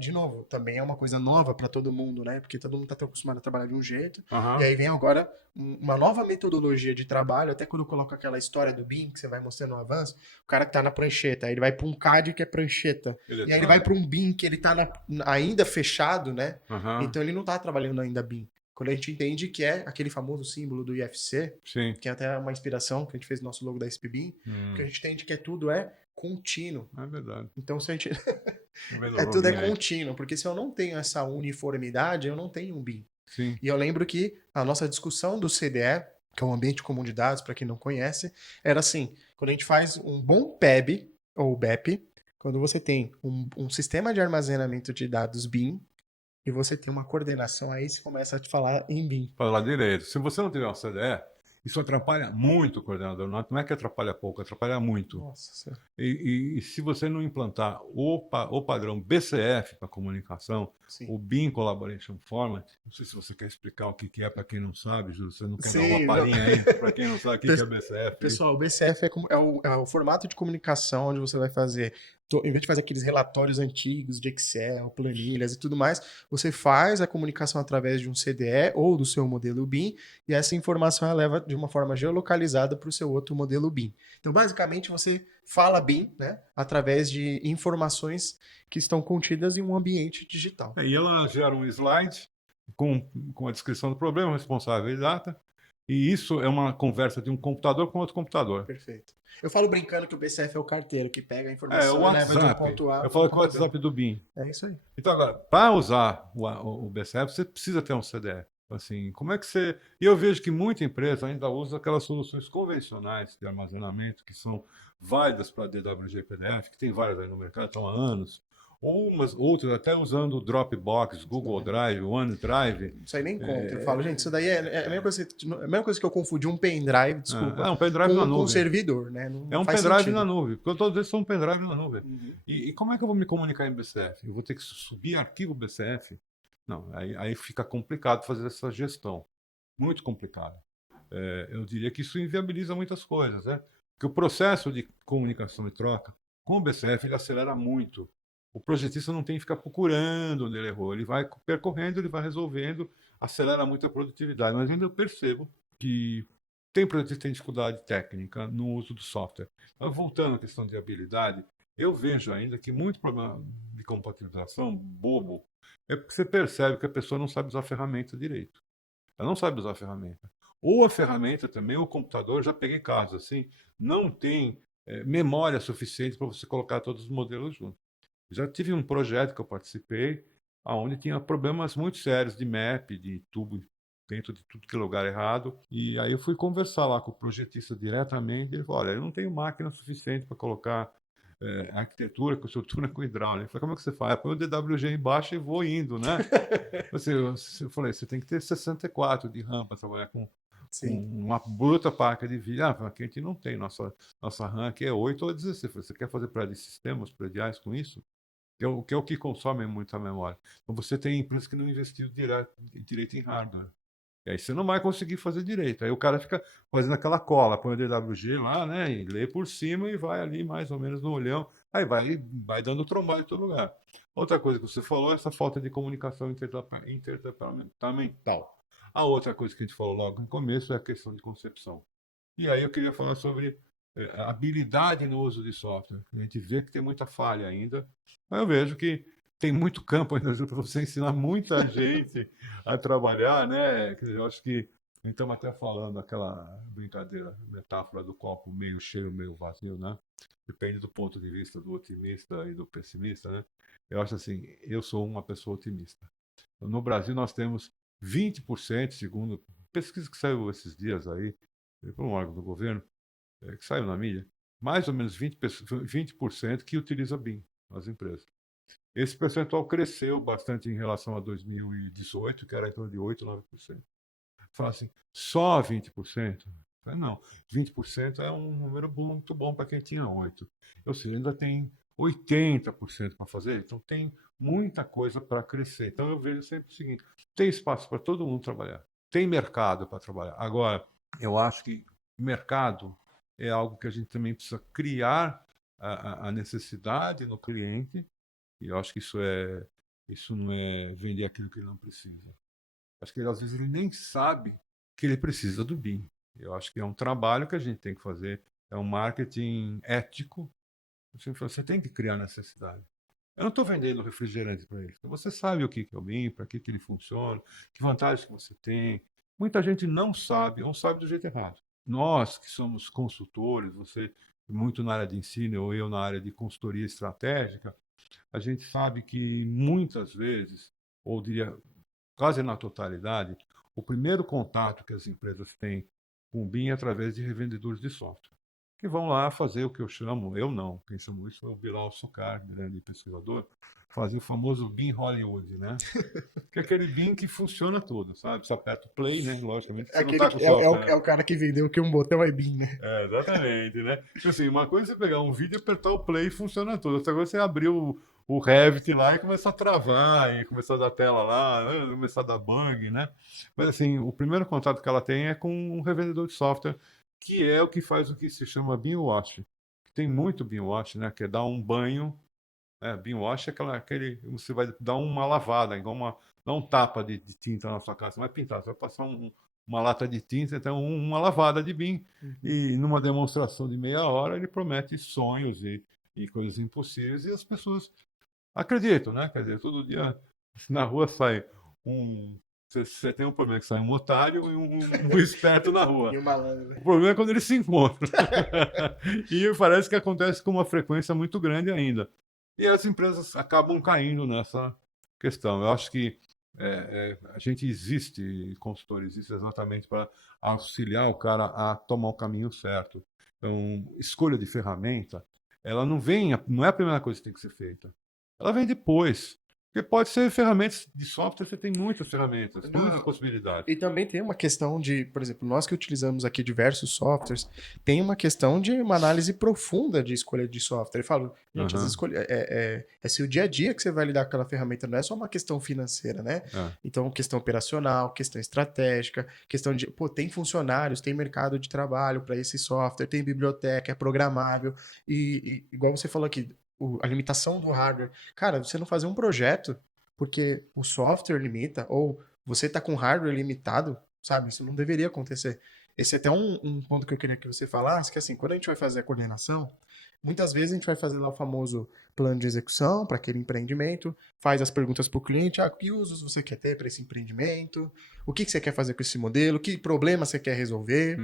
de novo, também é uma coisa nova para todo mundo, né? Porque todo mundo está acostumado a trabalhar de um jeito, e Aham. aí vem agora uma nova metodologia de trabalho, até quando eu coloco aquela história do BIM, que você vai mostrando o avanço, o cara que tá na prancheta, aí ele vai para um CAD que é prancheta, e aí ele vai Eletrônico. para um BIM que ele tá ainda fechado, né? Aham. Então ele não tá trabalhando ainda BIM. Quando a gente entende que é aquele famoso símbolo do IFC, Sim. que é até uma inspiração que a gente fez no nosso logo da SPBIM, que a gente entende que tudo é contínuo. É verdade. Então, se a gente... Tô vendo o tudo é loginho aí. contínuo, porque se eu não tenho essa uniformidade, eu não tenho um BIM. Sim. E eu lembro que a nossa discussão do CDE, que é um ambiente comum de dados, para quem não conhece, era assim: quando a gente faz um bom PEB, ou BEP, quando você tem um sistema de armazenamento de dados BIM, e você tem uma coordenação, aí você começa a te falar em BIM. Para lá direito. Se você não tiver um CDE, isso atrapalha muito o coordenador. Não é que atrapalha pouco, atrapalha muito. Nossa, E se você não implantar o padrão BCF para comunicação, sim. o BIM Collaboration Format, não sei se você quer explicar o que é para quem não sabe, Júlio, você não quer dar uma Sim, palhinha aí para quem não sabe o que é BCF? Pessoal, o BCF é o formato de comunicação onde você vai fazer, em vez de fazer aqueles relatórios antigos de Excel, planilhas e tudo mais, você faz a comunicação através de um CDE ou do seu modelo BIM, e essa informação ela leva de uma forma geolocalizada para o seu outro modelo BIM. Então, basicamente, você fala BIM, né, através de informações que estão contidas em um ambiente digital. E ela gera um slide com a descrição do problema, responsável e data. E isso é uma conversa de um computador com outro computador. Perfeito. Eu falo brincando que o BCF é o carteiro que pega a É o informação e leva de um ponto WhatsApp. A Eu para um falo com o ponto B. WhatsApp do BIM. É isso aí. Então, agora, para usar o BCF, você precisa ter um CDE. Assim, como é que você. E eu vejo que muita empresa ainda usa aquelas soluções convencionais de armazenamento, que são válidas para DWG PDF, que tem várias aí no mercado, estão há anos. Ou outras até usando o Dropbox, Google Drive, OneDrive. Isso aí nem conta. Eu falo, gente, isso daí é a mesma coisa que eu confundi um pendrive, desculpa, Um pendrive na com um nuvem. servidor, né? É Não um faz pendrive sentido. na nuvem, porque todos eles são um pendrive na nuvem. Uhum. E como é que eu vou me comunicar em BCF? Eu vou ter que subir arquivo BCF? Não, aí fica complicado fazer essa gestão. Muito complicado. Eu diria que isso inviabiliza muitas coisas, né? Porque o processo de comunicação e troca com o BCF ele acelera muito. O projetista não tem que ficar procurando onde ele errou. Ele vai percorrendo, ele vai resolvendo, acelera muito a produtividade. Mas ainda eu percebo que tem projetista que tem dificuldade técnica no uso do software. Mas voltando à questão de habilidade, eu vejo ainda que muito problema de compatibilização bobo é porque você percebe que a pessoa não sabe usar a ferramenta direito. Ela não sabe usar a ferramenta. Ou a ferramenta também, ou o computador, já peguei casos assim, não tem memória suficiente para você colocar todos os modelos juntos. Já tive um projeto que eu participei, onde tinha problemas muito sérios de map, de tubo dentro de tudo que é lugar errado. E aí eu fui conversar lá com o projetista diretamente. Ele falou: olha, eu não tenho máquina suficiente para colocar arquitetura, construtora com hidráulica. Eu falei: como é que você faz? Põe o DWG embaixo e vou indo, né? Eu falei: você tem que ter 64 de RAM para trabalhar com Sim. uma bruta placa de vídeo. Aqui a gente não tem. Nossa RAM aqui é 8 ou 16. Você quer fazer sistemas prediais com isso? Que é o que consome muita memória. Então você tem empresas que não investiu direito em hardware. E aí você não vai conseguir fazer direito. Aí o cara fica fazendo aquela cola, põe o DWG lá, né? E lê por cima e vai ali mais ou menos no olhão. Aí vai dando trombada em todo lugar. Outra coisa que você falou é essa falta de comunicação interdepartamental. A outra coisa que a gente falou logo no começo é a questão de concepção. E aí eu queria falar sobre a habilidade no uso de software. A gente vê que tem muita falha ainda, mas eu vejo que tem muito campo ainda para você ensinar muita gente a trabalhar, né? Quer dizer, eu acho que estamos até falando aquela brincadeira, metáfora do copo meio cheio, meio vazio, né? Depende do ponto de vista do otimista e do pessimista, né? Eu acho assim, eu sou uma pessoa otimista. No Brasil nós temos 20%, segundo pesquisa que saiu esses dias aí, por um órgão do governo, que saiu na mídia, mais ou menos 20% que utiliza BIM nas empresas. Esse percentual cresceu bastante em relação a 2018, que era em torno de 8, 9%. Fala assim, só 20%? Não, 20% é um número muito bom para quem tinha 8%. Ou seja, ainda tem 80% para fazer, então tem muita coisa para crescer. Então eu vejo sempre o seguinte, tem espaço para todo mundo trabalhar, tem mercado para trabalhar. Agora, eu acho que mercado é algo que a gente também precisa criar a necessidade no cliente, e eu acho que isso não é vender aquilo que ele não precisa. Acho que ele, às vezes ele nem sabe que ele precisa do BIM. Eu acho que é um trabalho que a gente tem que fazer, é um marketing ético. Você tem que criar necessidade. Eu não estou vendendo refrigerante para ele. Você sabe o que é o BIM, para que ele funciona, que vantagens que você tem. Muita gente não sabe, ou sabe do jeito errado. Nós que somos consultores, você muito na área de ensino ou eu na área de consultoria estratégica, a gente sabe que muitas vezes, ou diria quase na totalidade, o primeiro contato que as empresas têm com o BIM é através de revendedores de software, que vão lá fazer o que eu chamo, eu não, quem chamou isso foi o Bilal Sucar, grande pesquisador, fazer o famoso BIM Hollywood, né? Que é aquele BIM que funciona todo, sabe? Você aperta o play, né? Logicamente, você não está com o software. É o cara que vendeu que um botão é BIM, né? Exatamente, né? Tipo assim, uma coisa é você pegar um vídeo e apertar o play e funciona tudo. Outra coisa é você abrir o Revit lá e começar a travar, e começar a dar tela lá, né? Começar a dar bug, né? Mas assim, o primeiro contato que ela tem é com um revendedor de software, que é o que faz o que se chama BIM Wash. Tem muito BIM Wash, né? Que é dar um banho. BIM Wash é aquele. Você vai dar uma lavada, igual dar um tapa de tinta na sua casa. Você vai pintar, você vai passar uma lata de tinta, então uma lavada de BIM. E numa demonstração de meia hora, ele promete sonhos e coisas impossíveis, e as pessoas acreditam, né? Quer dizer, todo dia na rua sai um. Você tem um problema que sai um otário e um esperto na rua. E o malandro. O problema é quando eles se encontram. E parece que acontece com uma frequência muito grande ainda. E as empresas acabam caindo nessa questão. Eu acho que a gente existe, consultor existe exatamente para auxiliar o cara a tomar o caminho certo. Então, escolha de ferramenta, ela não é a primeira coisa que tem que ser feita. Ela vem depois. Porque pode ser ferramentas de software, você tem muitas ferramentas, muitas possibilidades. E também tem uma questão de, por exemplo, nós que utilizamos aqui diversos softwares, tem uma questão de uma análise profunda de escolha de software. Eu falo, gente, as escolhas é seu dia a dia que você vai lidar com aquela ferramenta, não é só uma questão financeira, né? Então, questão operacional, questão estratégica, questão de, tem funcionários, tem mercado de trabalho para esse software, tem biblioteca, é programável, e igual você falou aqui, a limitação do hardware. Cara, você não fazer um projeto porque o software limita, ou você tá com hardware limitado, sabe? Isso não deveria acontecer. Esse é até um ponto que eu queria que você falasse, que assim, quando a gente vai fazer a coordenação, muitas vezes a gente vai fazer lá o famoso plano de execução para aquele empreendimento, faz as perguntas para o cliente, que usos você quer ter para esse empreendimento, o que você quer fazer com esse modelo, que problema você quer resolver.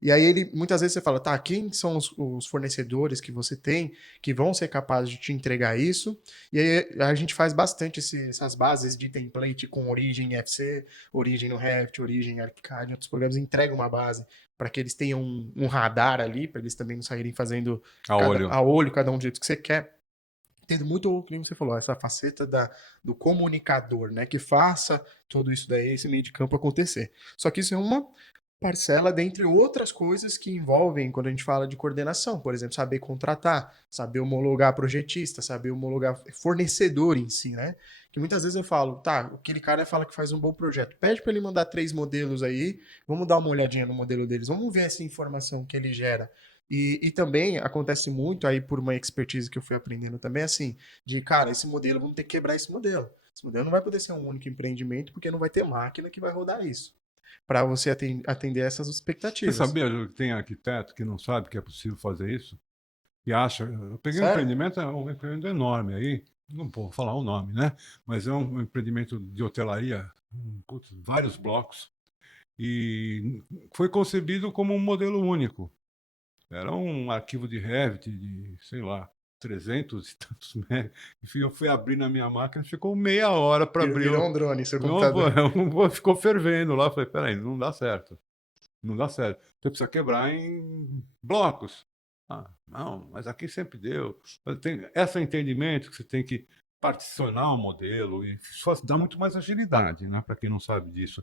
E aí muitas vezes você fala, tá, quem são os fornecedores que você tem que vão ser capazes de te entregar isso? E aí a gente faz bastante essas bases de template com origem FC, origem no Revit, origem em ArchiCAD, outros programas entregam uma base para que eles tenham um radar ali, para eles também não saírem fazendo a olho, cada um do jeito que você quer. Tendo muito, como você falou, essa faceta do comunicador, né? Que faça tudo isso daí, esse meio de campo acontecer. Só que isso é uma parcela dentre outras coisas que envolvem quando a gente fala de coordenação. Por exemplo, saber contratar, saber homologar projetista, saber homologar fornecedor em si, né? Que muitas vezes eu falo, tá, aquele cara fala que faz um bom projeto, pede para ele mandar 3 modelos aí, vamos dar uma olhadinha no modelo deles, vamos ver essa informação que ele gera. E também acontece muito aí por uma expertise que eu fui aprendendo também, assim, de, cara, esse modelo, vamos ter que quebrar esse modelo. Esse modelo não vai poder ser um único empreendimento porque não vai ter máquina que vai rodar isso. Para você atender essas expectativas. Você sabia que tem arquiteto que não sabe que é possível fazer isso? Que acha... Eu peguei Sério? um empreendimento enorme aí, não vou falar o nome, né? Mas é um empreendimento de hotelaria, vários blocos, e foi concebido como um modelo único. Era um arquivo de Revit de, sei lá, 300 e tantos megas. Enfim, eu fui abrir na minha máquina, ficou meia hora para abrir. Virou um drone, seu computador. Ficou fervendo lá. Falei, peraí, não dá certo. Não dá certo. Você precisa quebrar em blocos. Ah, não, mas aqui sempre deu. Tem esse entendimento que você tem que particionar o modelo e isso dá muito mais agilidade, né? Para quem não sabe disso.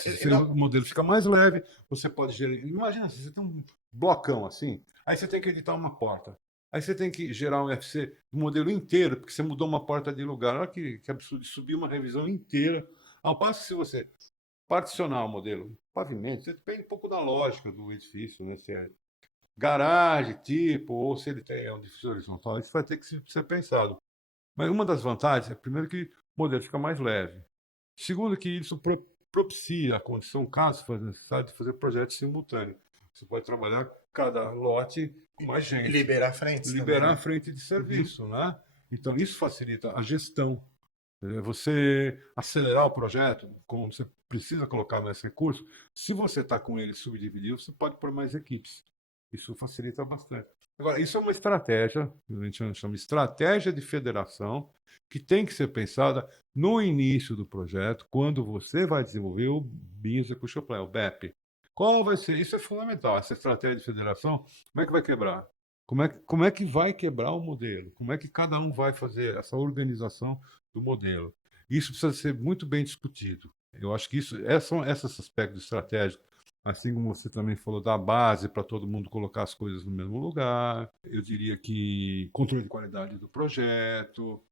Se Não, o modelo fica mais leve, você pode gerar. Imagina, se você tem um blocão assim, aí você tem que editar uma porta. Aí você tem que gerar um UFC do modelo inteiro, porque você mudou uma porta de lugar. Olha que absurdo, subir uma revisão inteira. Ao passo que se você particionar o modelo pavimento, você depende um pouco da lógica do edifício, né? Se é garagem, tipo, ou se ele tem um edifício horizontal, isso vai ter que ser pensado. Mas uma das vantagens é, primeiro, que o modelo fica mais leve. Segundo, que isso propicia a condição, caso for necessário, de fazer projetos simultâneos. Você pode trabalhar cada lote com mais gente, liberar frentes também, liberar a né? frente de Uhum. serviço, né? Então, isso facilita a gestão. Você acelerar o projeto, como você precisa colocar mais recursos, se você está com ele subdividido, você pode pôr mais equipes. Isso facilita bastante. Agora, isso é uma estratégia, a gente chama de estratégia de federação, que tem que ser pensada no início do projeto, quando você vai desenvolver o Business Execution Plan, o BEP. Qual vai ser? Isso é fundamental, essa estratégia de federação, como é que vai quebrar? Como é que vai quebrar o modelo? Como é que cada um vai fazer essa organização do modelo? Isso precisa ser muito bem discutido. Eu acho que são esses aspectos estratégicos, assim como você também falou da base para todo mundo colocar as coisas no mesmo lugar. Eu diria que controle de qualidade do projeto,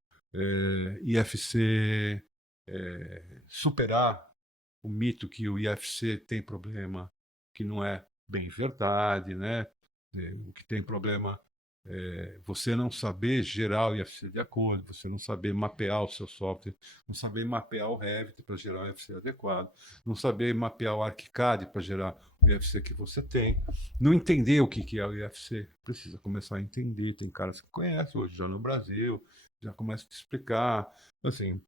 IFC, superar o mito que o IFC tem problema, que não é bem verdade, né? O que tem problema é você não saber gerar o IFC de acordo, você não saber mapear o seu software, não saber mapear o Revit para gerar o IFC adequado, não saber mapear o ArchiCAD para gerar o IFC que você tem, não entender o que é o IFC, precisa começar a entender, tem caras que conhecem hoje já no Brasil, já começam a te explicar, assim,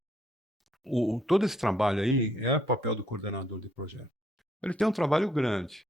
todo esse trabalho aí é o papel do coordenador de projeto. Ele tem um trabalho grande.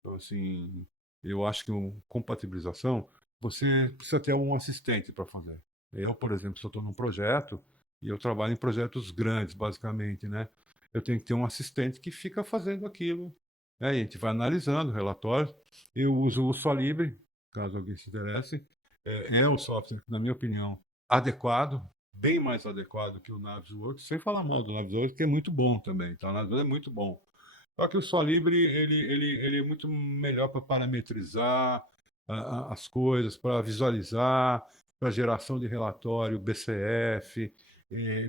Então, assim, eu acho que compatibilização, você precisa ter um assistente para fazer. Eu, por exemplo, se eu estou num projeto, e eu trabalho em projetos grandes, basicamente, né? Eu tenho que ter um assistente que fica fazendo aquilo. Né? E a gente vai analisando relatórios. Eu uso o Solibre, caso alguém se interesse. É um software, na minha opinião, adequado, bem mais adequado que o Navisworks, sem falar mal do Navisworks, que é muito bom também. Então, o Navisworks é muito bom. Só que o Solibri ele é muito melhor para parametrizar as coisas, para visualizar, para geração de relatório, BCF,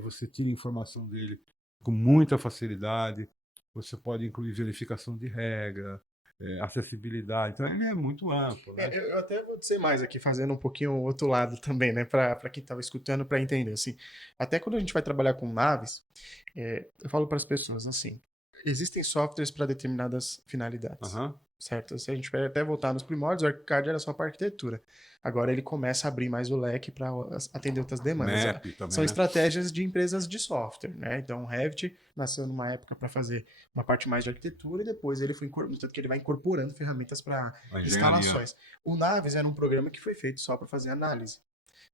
você tira informação dele com muita facilidade, você pode incluir verificação de regra, acessibilidade, então ele é muito amplo, né? Eu até vou dizer mais aqui, fazendo um pouquinho o outro lado também, né, para quem estava escutando, para entender, assim, até quando a gente vai trabalhar com naves, eu falo para as pessoas assim, existem softwares para determinadas finalidades, Aham. certo? Se a gente vai até voltar nos primórdios, o ArchiCAD era só para arquitetura. Agora ele começa a abrir mais o leque para atender outras demandas. Map também, São né? estratégias de empresas de software, né? Então o Revit nasceu numa época para fazer uma parte mais de arquitetura e depois ele foi tanto que ele vai incorporando ferramentas para A engenharia. instalações. O Navis era um programa que foi feito só para fazer análise,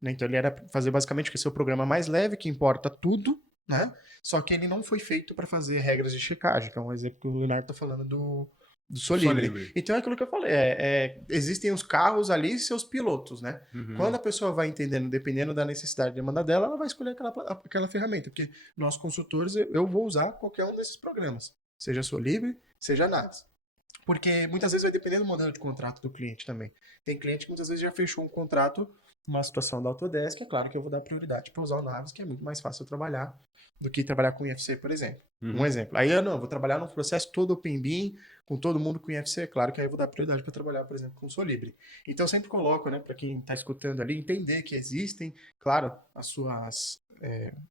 né? Então ele era pra fazer basicamente o seu programa mais leve, que importa tudo, né? Só que ele não foi feito para fazer regras de checagem, que é um exemplo que o Leonardo está falando do Do Solibri. Solibri. Então é aquilo que eu falei, existem os carros ali e seus pilotos, né? Quando Uhum. a pessoa vai entendendo, dependendo da necessidade e demanda dela, ela vai escolher aquela ferramenta, porque nós consultores, eu vou usar qualquer um desses programas, seja Solibri, seja Navis. Porque muitas vezes vai depender do modelo de contrato do cliente também. Tem cliente que muitas vezes já fechou um contrato, uma situação da Autodesk, é claro que eu vou dar prioridade para usar o Navis, que é muito mais fácil eu trabalhar do que trabalhar com IFC, por exemplo. Um Uhum. exemplo. Aí eu não, eu vou trabalhar num processo todo Open BIM, com todo mundo com IFC, é claro que aí eu vou dar prioridade para trabalhar, por exemplo, com o Solibri. Então eu sempre coloco, né, para quem está escutando ali, entender que existem, claro, as suas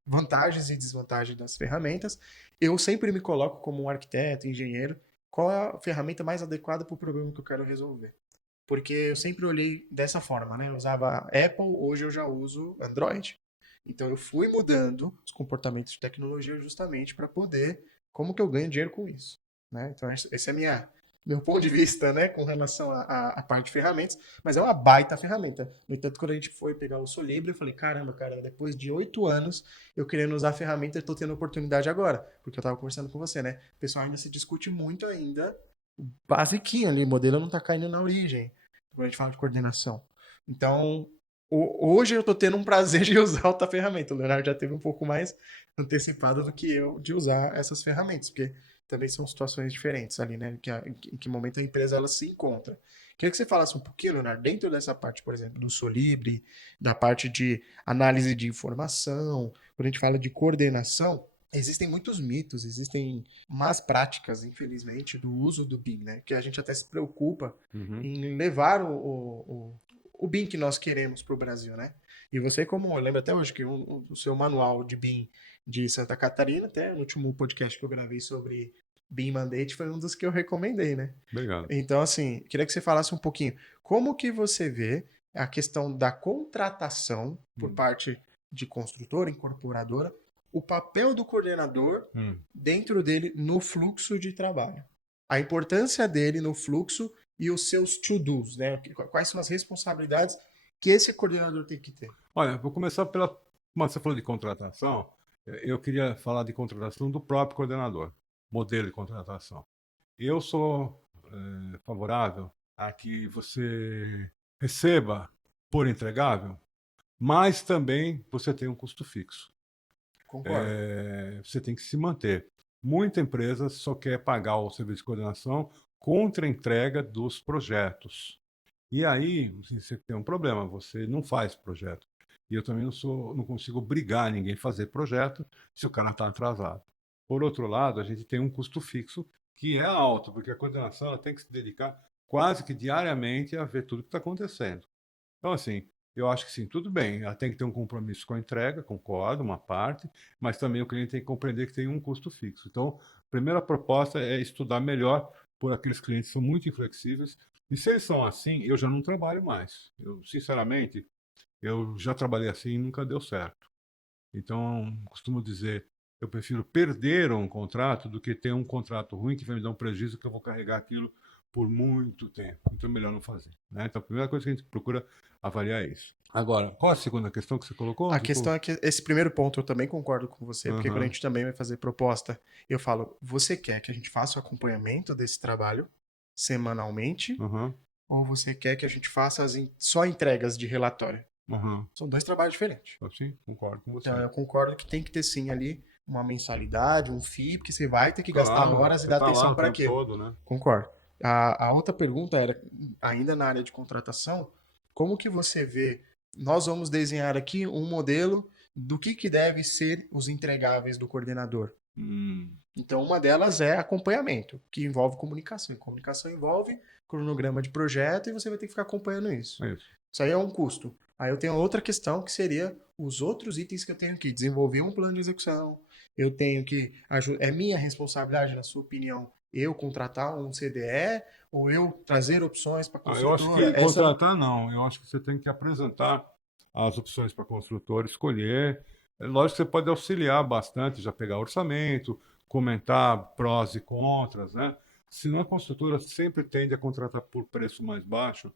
vantagens e desvantagens das ferramentas. Eu sempre me coloco como um arquiteto, engenheiro, qual é a ferramenta mais adequada para o problema que eu quero resolver. Porque eu sempre olhei dessa forma, né? Eu usava Apple, hoje eu já uso Android. Então eu fui mudando os comportamentos de tecnologia justamente para poder, como que eu ganho dinheiro com isso, né? Então esse é meu ponto de vista, né, com relação à parte de ferramentas, mas é uma baita ferramenta. No entanto, quando a gente foi pegar o Solibri, eu falei, caramba, cara, depois de 8 anos eu querendo usar a ferramenta, eu tô tendo oportunidade agora, porque eu tava conversando com você, né? O pessoal ainda se discute muito ainda, basiquinho ali, o modelo não tá caindo na origem. quando a gente fala de coordenação. Então, hoje eu estou tendo um prazer de usar outra ferramenta. O Leonardo já teve um pouco mais antecipado do que eu de usar essas ferramentas, porque também são situações diferentes ali, né? Em que momento a empresa ela se encontra. Queria que você falasse um pouquinho, Leonardo, dentro dessa parte, por exemplo, do Solibre, da parte de análise de informação, quando a gente fala de coordenação, existem muitos mitos, existem más práticas, infelizmente, do uso do BIM, né? Que a gente até se preocupa em levar o BIM que nós queremos para o Brasil, né? E você, como eu lembro até hoje que o seu manual de BIM de Santa Catarina, até no último podcast que eu gravei sobre BIM Mandate, foi um dos que eu recomendei, né? Obrigado. Então, assim, queria que você falasse um pouquinho como que você vê a questão da contratação por parte de construtora, incorporadora, o papel do coordenador dentro dele no fluxo de trabalho. A importância dele no fluxo e os seus to-dos, né? Quais são as responsabilidades que esse coordenador tem que ter? Olha, vou começar pela. Como você falou de contratação, eu queria falar de contratação do próprio coordenador, modelo de contratação. Eu sou favorável a que você receba por entregável, mas também você tem um custo fixo. Concordo. Você tem que se manter. Muita empresa só quer pagar o serviço de coordenação contra a entrega dos projetos. E aí você tem um problema, você não faz projeto. E eu também não consigo obrigar ninguém a fazer projeto se o cara está atrasado. Por outro lado, a gente tem um custo fixo que é alto, porque a coordenação ela tem que se dedicar quase que diariamente a ver tudo que está acontecendo. Então, assim, eu acho que sim, tudo bem. Ela tem que ter um compromisso com a entrega, concordo, uma parte, mas também o cliente tem que compreender que tem um custo fixo. Então, a primeira proposta é estudar melhor por aqueles clientes que são muito inflexíveis. E se eles são assim, eu já não trabalho mais. Eu, sinceramente, eu já trabalhei assim e nunca deu certo. Então, costumo dizer, eu prefiro perder um contrato do que ter um contrato ruim que vai me dar um prejuízo que eu vou carregar aquilo por muito tempo. Então, é melhor não fazer. Né? Então, a primeira coisa que a gente procura avaliar é isso. Agora, qual a segunda questão que você colocou? A questão é que esse primeiro ponto eu também concordo com você, porque quando a Aham, gente também vai fazer proposta, eu falo, você quer que a gente faça o acompanhamento desse trabalho semanalmente, aham, ou você quer que a gente faça só entregas de relatório? aham. São dois trabalhos diferentes. Sim, concordo com Então você. eu concordo que tem que ter sim ali uma mensalidade, um FII, porque você vai ter que gastar Claro, horas e você dar está lá atenção o para tempo aquilo. todo, né? Concordo. A outra pergunta era, ainda na área de contratação, como que você vê? Nós vamos desenhar aqui um modelo do que deve ser os entregáveis do coordenador. Hum, Então, uma delas é acompanhamento, que envolve comunicação. E comunicação envolve cronograma de projeto e você vai ter que ficar acompanhando isso. é isso. Isso aí é um custo. Aí eu tenho outra questão que seria os outros itens que eu tenho que desenvolver um plano de execução. Eu tenho que é minha responsabilidade, na sua opinião, eu contratar um CDE ou eu trazer opções para a Eu acho construtora? que contratar não. Eu acho que você tem que apresentar as opções para a construtora escolher. É lógico que você pode auxiliar bastante, já pegar orçamento, comentar prós e contras, né? Senão a construtora sempre tende a contratar por preço mais baixo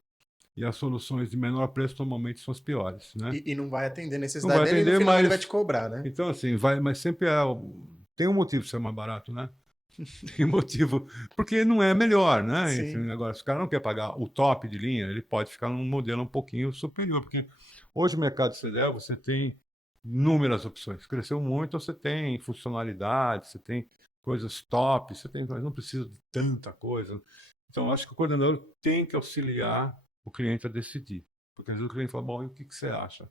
e as soluções de menor preço normalmente são as piores, né? E não vai atender a Não necessidade vai dele e no atender, final ele vai te mas cobrar, né? então assim, vai, mas sempre tem um motivo de ser mais barato, né? Tem motivo, porque não é melhor, né? Sim. Enfim, agora, se o cara não quer pagar o top de linha, ele pode ficar num modelo um pouquinho superior, porque hoje o mercado de CDL você tem inúmeras opções. Cresceu muito, você tem funcionalidade, você tem coisas top, você tem, mas não precisa de tanta coisa. Então, eu acho que o coordenador tem que auxiliar o cliente a decidir. Porque às vezes o cliente fala, bom, e o que você acha?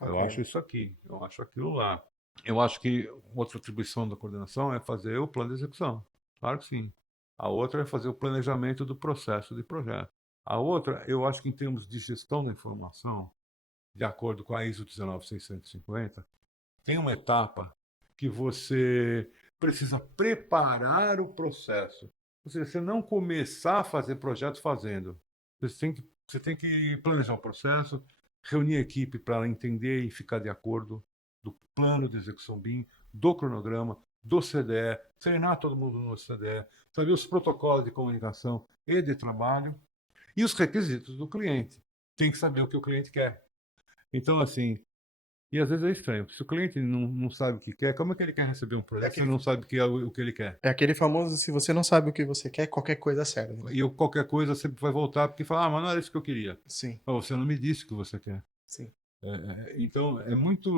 Eu acho Concordo. isso aqui, eu acho aquilo lá. Eu acho que outra atribuição da coordenação é fazer o plano de execução. Claro que sim. A outra é fazer o planejamento do processo de projeto. A outra, eu acho que em termos de gestão da informação, de acordo com a ISO 19650, tem uma etapa que você precisa preparar o processo. Ou seja, você não começar a fazer projeto fazendo. Você tem que planejar o processo, reunir a equipe para entender e ficar de acordo do plano de execução BIM, do cronograma, do CDE, treinar todo mundo no CDE, saber os protocolos de comunicação e de trabalho e os requisitos do cliente. Tem que saber o que o cliente quer. Então, assim, E às vezes é estranho. Se o cliente não sabe o que quer, como é que ele quer receber um É projeto se ele aquele, não sabe o que ele quer? é aquele famoso, se você não sabe o que você quer, qualquer coisa serve, né? E eu, qualquer coisa sempre vai voltar porque fala, mas não era isso que eu queria. Sim, Mas você não me disse o que você quer. sim. Então, é muito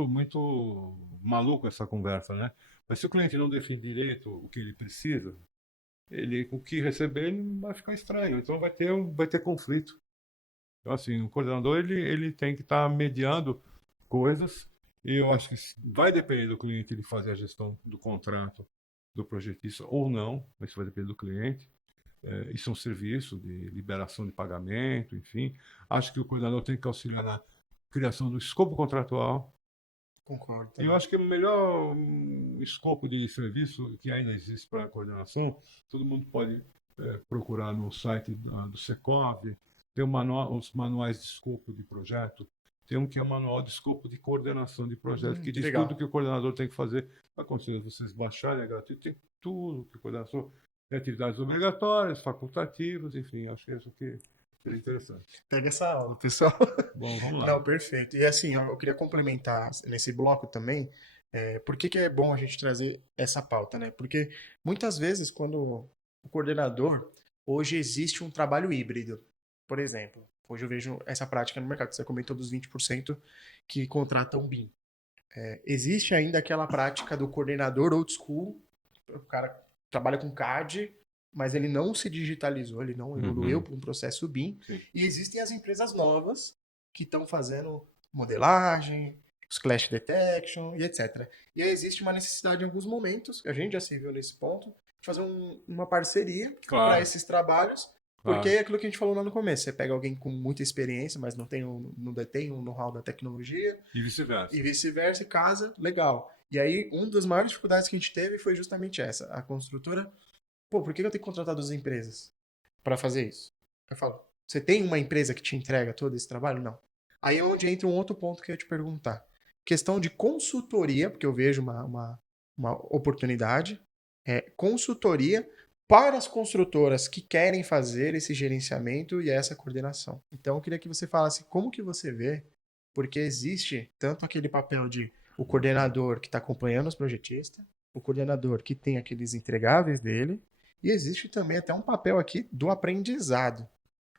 maluco essa conversa, né? Mas se o cliente não define direito o que ele precisa, o que receber ele vai ficar estranho. Então, vai ter conflito. Então, assim, o coordenador ele tem que estar mediando coisas e eu acho que vai depender do cliente ele fazer a gestão do contrato do projetista ou não, mas isso vai depender do cliente. Isso é um serviço de liberação de pagamento, enfim. Acho que o coordenador tem que auxiliar na criação do escopo contratual. Concordo E eu também. acho que o melhor escopo de serviço que ainda existe para a coordenação, todo mundo pode procurar no site do Secov, tem os manuais de escopo de projeto, tem um que é o manual de escopo de coordenação de projeto, que Que diz tudo legal. que o coordenador tem que fazer. Aconselho vocês baixarem, é gratuito, tem tudo que o coordenador tem atividades obrigatórias, facultativas, enfim, acho que isso aqui seria interessante. Pega essa aula, pessoal. Bom, vamos lá. Não, perfeito. E assim, eu queria complementar nesse bloco também, por que que é bom a gente trazer essa pauta, né? Porque muitas vezes, quando o coordenador, hoje existe um trabalho híbrido. Por exemplo, hoje eu vejo essa prática no mercado. Você comentou dos 20% que contratam BIM. Existe ainda aquela prática do coordenador old school, o cara trabalha com CAD, mas ele não se digitalizou, ele não evoluiu Uhum. para um processo BIM. Sim. E existem as empresas novas que estão fazendo modelagem, splash detection e etc. E aí existe uma necessidade em alguns momentos, a gente já se viu nesse ponto, de fazer uma parceria para Claro, esses trabalhos, porque claro. é aquilo que a gente falou lá no começo, você pega alguém com muita experiência, mas não detém o know-how da tecnologia, E e vice-versa. vice-versa, e casa, legal. E aí, uma das maiores dificuldades que a gente teve foi justamente essa. A construtora, pô, por que eu tenho que contratar duas empresas para fazer isso? Eu falo, você tem uma empresa que te entrega todo esse trabalho? Não. Aí é onde entra um outro ponto que eu ia te perguntar. Questão de consultoria, porque eu vejo uma oportunidade, consultoria para as construtoras que querem fazer esse gerenciamento e essa coordenação. Então, eu queria que você falasse como que você vê, porque existe tanto aquele papel de o coordenador que está acompanhando os projetistas, o coordenador que tem aqueles entregáveis dele, e existe também até um papel aqui do aprendizado,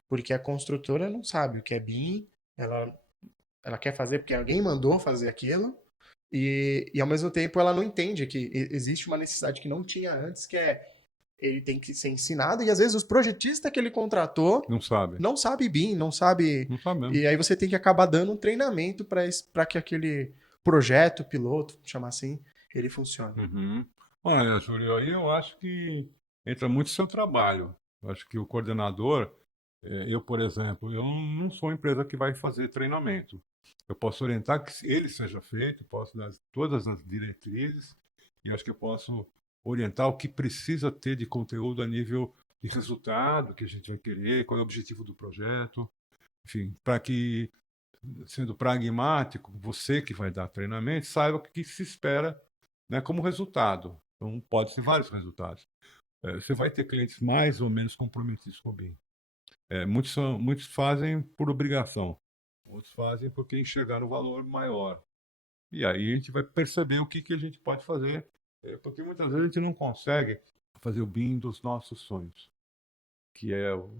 porque a construtora não sabe o que é BIM, ela, ela quer fazer porque alguém mandou fazer aquilo, e ao mesmo tempo ela não entende que existe uma necessidade que não tinha antes, que é ele tem que ser ensinado, e às vezes os projetistas que ele contratou Não sabe. não sabe BIM, não sabe. Não sabe mesmo. E aí você tem que acabar dando um treinamento para que aquele projeto, piloto, chamar assim, ele funcione. Uhum. Olha, Júlio, aí eu acho que entra muito o seu trabalho. Eu acho que o coordenador, eu, por exemplo, eu não sou uma empresa que vai fazer treinamento. Eu posso orientar que ele seja feito, posso dar todas as diretrizes, e acho que eu posso orientar o que precisa ter de conteúdo a nível de resultado que a gente vai querer, qual é o objetivo do projeto, enfim, para que, sendo pragmático, você que vai dar treinamento, saiba o que se espera, né, como resultado. Então, pode ser vários resultados. Você vai ter clientes mais ou menos comprometidos com o BIM. Muitos fazem por obrigação, outros fazem porque enxergaram o valor maior. E aí a gente vai perceber o que a gente pode fazer, porque muitas vezes a gente não consegue fazer o BIM dos nossos sonhos, que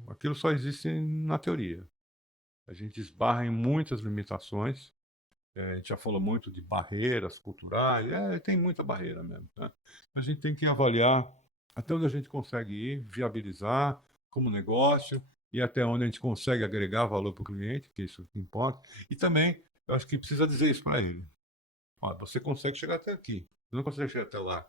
aquilo só existe na teoria. A gente esbarra em muitas limitações. A gente já falou muito de barreiras culturais, tem muita barreira mesmo. Né? A gente tem que avaliar até onde a gente consegue ir, viabilizar como negócio e até onde a gente consegue agregar valor para o cliente, que é isso que importa. E também, eu acho que precisa dizer isso para ele. Ó, você consegue chegar até aqui, você não consegue chegar até lá.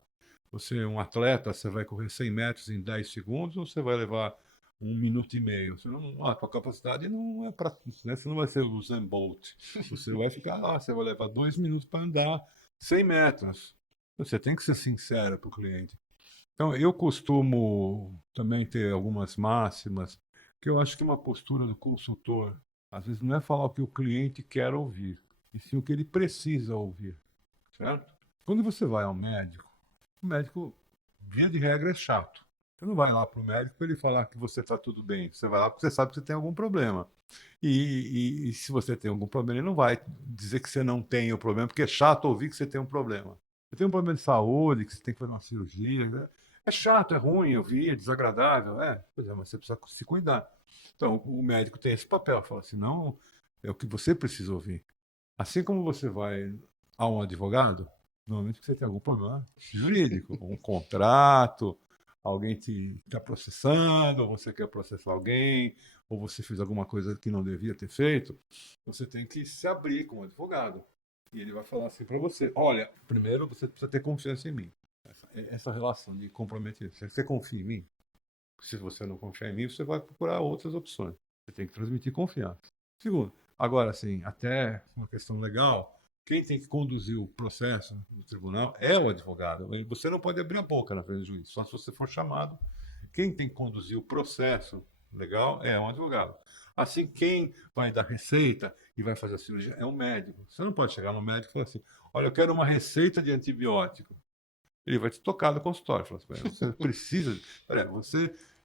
Você é um atleta, você vai correr 100 metros em 10 segundos ou você vai levar 1 minuto e meio? Você não, a tua capacidade não é para isso, né? Você não vai ser o Usain Bolt. Você vai ficar lá, você vai levar 2 minutos para andar 100 metros. Você tem que ser sincero para o cliente. Então, eu costumo também ter algumas máximas, que eu acho que uma postura do consultor, às vezes não é falar o que o cliente quer ouvir, e sim o que ele precisa ouvir, certo? Quando você vai ao médico, o médico, via de regra, é chato. Você não vai lá para o médico para ele falar que você está tudo bem. Você vai lá porque você sabe que você tem algum problema. E se você tem algum problema, ele não vai dizer que você não tem o problema, porque é chato ouvir que você tem um problema. Você tem um problema de saúde, que você tem que fazer uma cirurgia. Né? É chato, é ruim ouvir, é desagradável. Pois é, mas você precisa se cuidar. Então, o médico tem esse papel. Fala assim, não, é o que você precisa ouvir. Assim como você vai a um advogado, normalmente você tem algum problema jurídico, um contrato, alguém te está processando, ou você quer processar alguém, ou você fez alguma coisa que não devia ter feito, você tem que se abrir como advogado. E ele vai falar assim para você: olha, primeiro você precisa ter confiança em mim. Essa relação de comprometimento. Você confia em mim? Se você não confiar em mim, você vai procurar outras opções. Você tem que transmitir confiança. Segundo, agora, assim, até uma questão legal, quem tem que conduzir o processo no tribunal é o advogado. Você não pode abrir a boca na frente do juiz, só se você for chamado. Quem tem que conduzir o processo legal é um advogado. Assim, quem vai dar receita e vai fazer a cirurgia é um médico. Você não pode chegar no médico e falar assim: olha, eu quero uma receita de antibiótico. Ele vai te tocar no consultório. Fala assim, você precisa.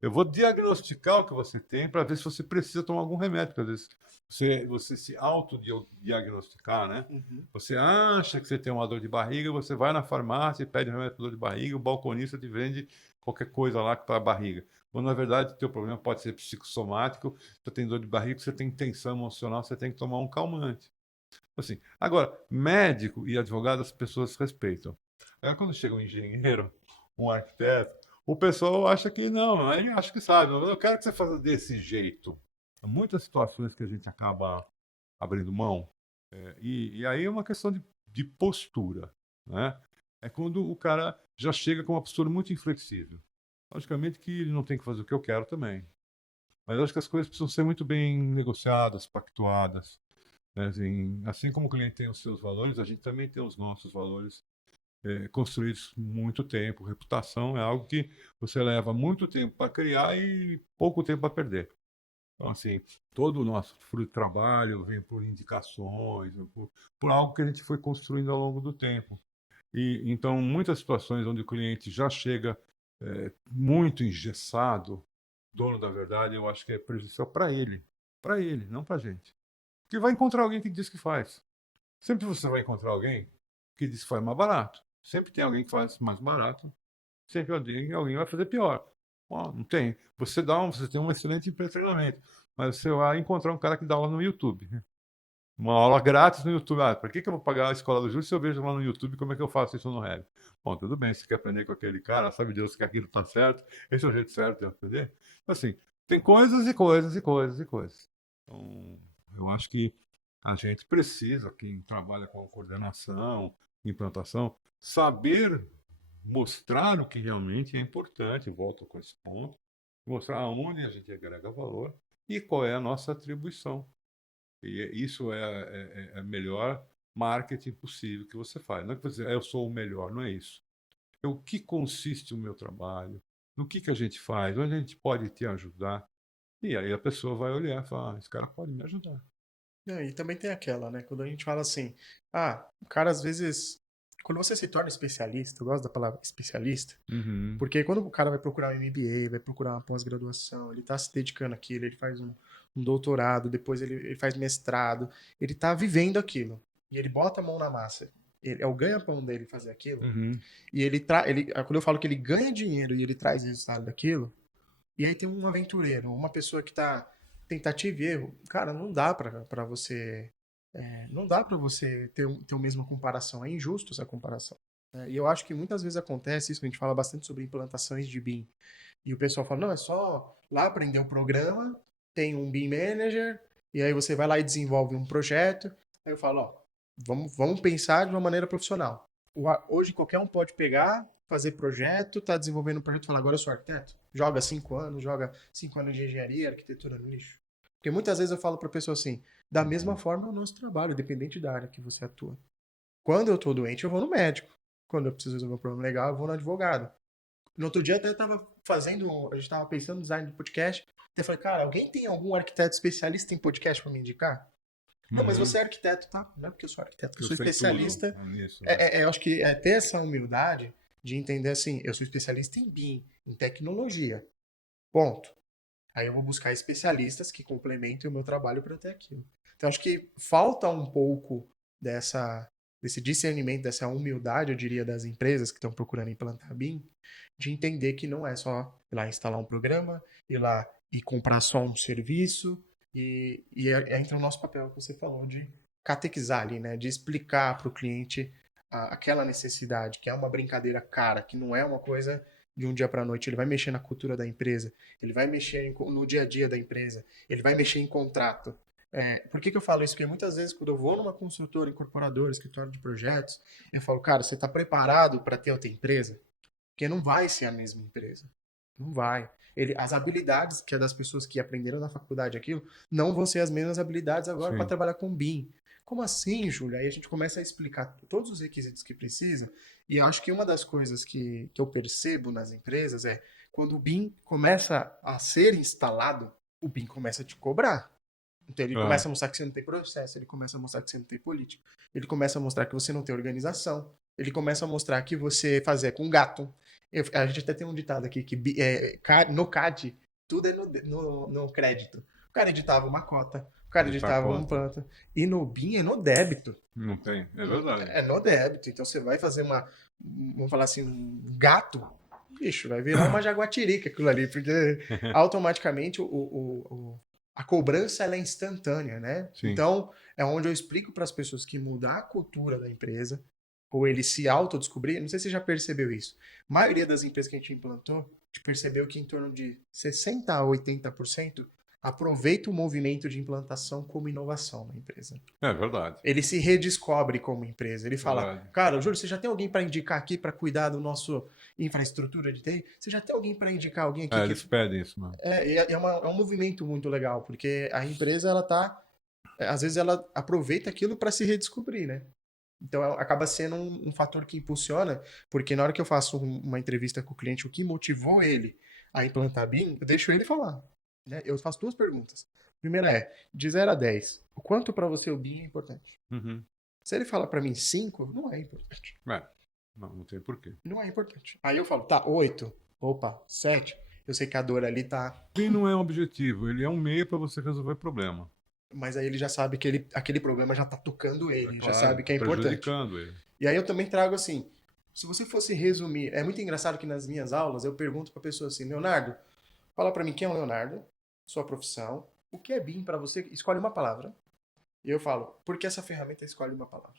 Eu vou diagnosticar o que você tem para ver se você precisa tomar algum remédio. Porque às vezes você se autodiagnosticar, né? Uhum. Você acha que você tem uma dor de barriga, você vai na farmácia e pede um remédio para dor de barriga, o balconista te vende qualquer coisa lá para a barriga. Quando na verdade o teu problema pode ser psicossomático, você tem dor de barriga, você tem tensão emocional, você tem que tomar um calmante. Assim, agora, médico e advogado as pessoas respeitam. Aí quando chega um engenheiro, um arquiteto, o pessoal acha que não, aí acha que sabe, eu quero que você faça desse jeito. Há muitas situações que a gente acaba abrindo mão, e aí é uma questão de postura, né? É quando o cara já chega com uma postura muito inflexível. Logicamente que ele não tem que fazer o que eu quero também, mas eu acho que as coisas precisam ser muito bem negociadas, pactuadas, né? Assim como o cliente tem os seus valores, a gente também tem os nossos valores construídos muito tempo. Reputação é algo que você leva muito tempo para criar e pouco tempo para perder. Então, assim, todo o nosso fruto de trabalho vem por indicações, por algo que a gente foi construindo ao longo do tempo. E então, muitas situações onde o cliente já chega muito engessado, dono da verdade, eu acho que é prejudicial para ele, não para a gente. Porque vai encontrar alguém que diz que faz. Sempre você vai encontrar alguém que diz que faz mais barato. Sempre tem alguém que faz mais barato. Sempre alguém vai fazer pior. Bom, não tem. Você tem um excelente treinamento, mas você vai encontrar um cara que dá aula no YouTube. Uma aula grátis no YouTube. Para que eu vou pagar a escola do Júlio se eu vejo lá no YouTube como é que eu faço isso no Reg? Bom, tudo bem, você quer aprender com aquele cara, sabe Deus que aquilo está certo, esse é o jeito certo de aprender. Então, assim, tem coisas e coisas e coisas e coisas. Então, eu acho que a gente precisa, quem trabalha com coordenação, implantação, saber mostrar o que realmente é importante, volto com esse ponto, mostrar aonde a gente agrega valor e qual é a nossa atribuição. E isso é a melhor marketing possível que você faz. Não é que você dizer, eu sou o melhor, não é isso. É o que consiste o meu trabalho, no que a gente faz, onde a gente pode te ajudar. E aí a pessoa vai olhar e falar, esse cara pode me ajudar. E também tem aquela, né? Quando a gente fala assim, o cara às vezes, quando você se torna especialista, eu gosto da palavra especialista, Uhum. porque quando o cara vai procurar um MBA, vai procurar uma pós-graduação, ele tá se dedicando àquilo, ele faz um doutorado, depois ele faz mestrado, ele tá vivendo aquilo. E ele bota a mão na massa. É o ganha-pão dele fazer aquilo. Uhum. E quando eu falo que ele ganha dinheiro e ele traz resultado daquilo, e aí tem um aventureiro, uma pessoa que tá tentativa e erro, cara, não dá pra você. Não dá pra você ter a mesma comparação. É injusto essa comparação. E eu acho que muitas vezes acontece isso, a gente fala bastante sobre implantações de BIM. E o pessoal fala, não, é só lá aprender o programa, tem um BIM Manager, e aí você vai lá e desenvolve um projeto. Aí eu falo, ó, vamos pensar de uma maneira profissional. Hoje qualquer um pode pegar, fazer projeto, tá desenvolvendo um projeto e falar, agora eu sou arquiteto. Joga 5 anos, joga 5 anos de engenharia, arquitetura no lixo. Porque muitas vezes eu falo pra pessoa assim, da mesma forma é o nosso trabalho, independente da área que você atua. Quando eu tô doente, eu vou no médico. Quando eu preciso resolver um problema legal, eu vou no advogado. No outro dia até tava a gente tava pensando no design de podcast, até falei, cara, alguém tem algum arquiteto especialista em podcast pra me indicar? Não, mas Uhum. você é arquiteto, tá? Não é porque eu sou arquiteto, eu Eu sou sei tudo especialista. nisso, né? Eu acho que ter essa humildade de entender assim, eu sou especialista em BIM, em tecnologia, ponto. Aí eu vou buscar especialistas que complementem o meu trabalho para ter aquilo. Então acho que falta um pouco desse discernimento, dessa humildade, eu diria, das empresas que estão procurando implantar BIM, de entender que não é só ir lá instalar um programa, ir lá e comprar só um serviço, entra o nosso papel que você falou de catequizar ali, né? De explicar para o cliente aquela necessidade, que é uma brincadeira cara, que não é uma coisa de um dia para a noite. Ele vai mexer na cultura da empresa, ele vai mexer no dia a dia da empresa, ele vai mexer em contrato. Por que eu falo isso? Porque muitas vezes, quando eu vou numa consultora, incorporadora, escritório de projetos, eu falo, cara, você está preparado para ter outra empresa? Porque não vai ser a mesma empresa. Não vai. As habilidades que é das pessoas que aprenderam na faculdade aquilo não vão ser as mesmas habilidades agora para Sim. trabalhar com BIM. Como assim, Júlia? Aí a gente começa a explicar todos os requisitos que precisa. E eu acho que uma das coisas que eu percebo nas empresas é quando o BIM começa a ser instalado, o BIM começa a te cobrar. Então ele Ah, começa a mostrar que você não tem processo, ele começa a mostrar que você não tem política, ele começa a mostrar que você não tem organização, ele começa a mostrar que você fazer com gato. A gente até tem um ditado aqui que no CAD tudo é no crédito. O cara editava uma cota, o cara editar editava um conta. planta. E no BIM é no débito. Não tem. É verdade. É no débito. Então você vai fazer vamos falar assim, um gato, bicho, vai virar uma jaguatirica aquilo ali, porque automaticamente a cobrança ela é instantânea, né? Sim. Então, é onde eu explico para as pessoas que mudar a cultura da empresa, ou ele se autodescobrir, não sei se você já percebeu isso. A maioria das empresas que a gente implantou, a gente percebeu que em torno de 60% a 80% aproveita o movimento de implantação como inovação na empresa. É verdade. Ele se redescobre como empresa. Ele fala, Verdade. cara, Júlio, você já tem alguém para indicar aqui para cuidar do nosso infraestrutura de TI? Você já tem alguém para indicar alguém aqui que Eles pedem isso, mano. é um movimento muito legal, porque a empresa, ela tá. Às vezes ela aproveita aquilo para se redescobrir, né? Então acaba sendo um fator que impulsiona, porque na hora que eu faço uma entrevista com o cliente, o que motivou ele a implantar BIM, eu deixo ele falar. Né? Eu faço duas perguntas. A primeira é, de 0 a 10, o quanto para você o BIM é importante? Uhum. Se ele fala para mim 5, não é importante. É. Não tem porquê. Não é importante. Aí eu falo, tá, 8, opa, 7. Eu sei que a dor ali tá. BIM não é um objetivo, ele é um meio para você resolver problema. Mas aí ele já sabe que aquele problema já tá tocando É ele, já claro, sabe que é tá importante. prejudicando ele. E aí eu também trago assim, se você fosse resumir, é muito engraçado que nas minhas aulas eu pergunto pra pessoa assim, Leonardo, fala pra mim quem é o Leonardo, sua profissão, o que é BIM pra você, escolhe uma palavra. E eu falo, por que essa ferramenta escolhe uma palavra?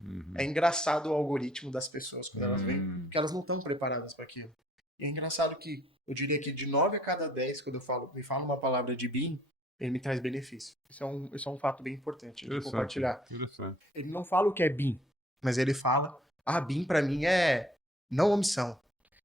É Uhum. engraçado o algoritmo das pessoas quando elas vêm, Hum, porque elas não estão preparadas para aquilo. E é engraçado que eu diria que de 9 a cada 10, quando me fala uma palavra de BIM, ele me traz benefício. Isso é um fato bem importante de interessante, compartilhar. interessante. Ele não fala o que é BIM, mas ele fala: BIM para mim é não omissão.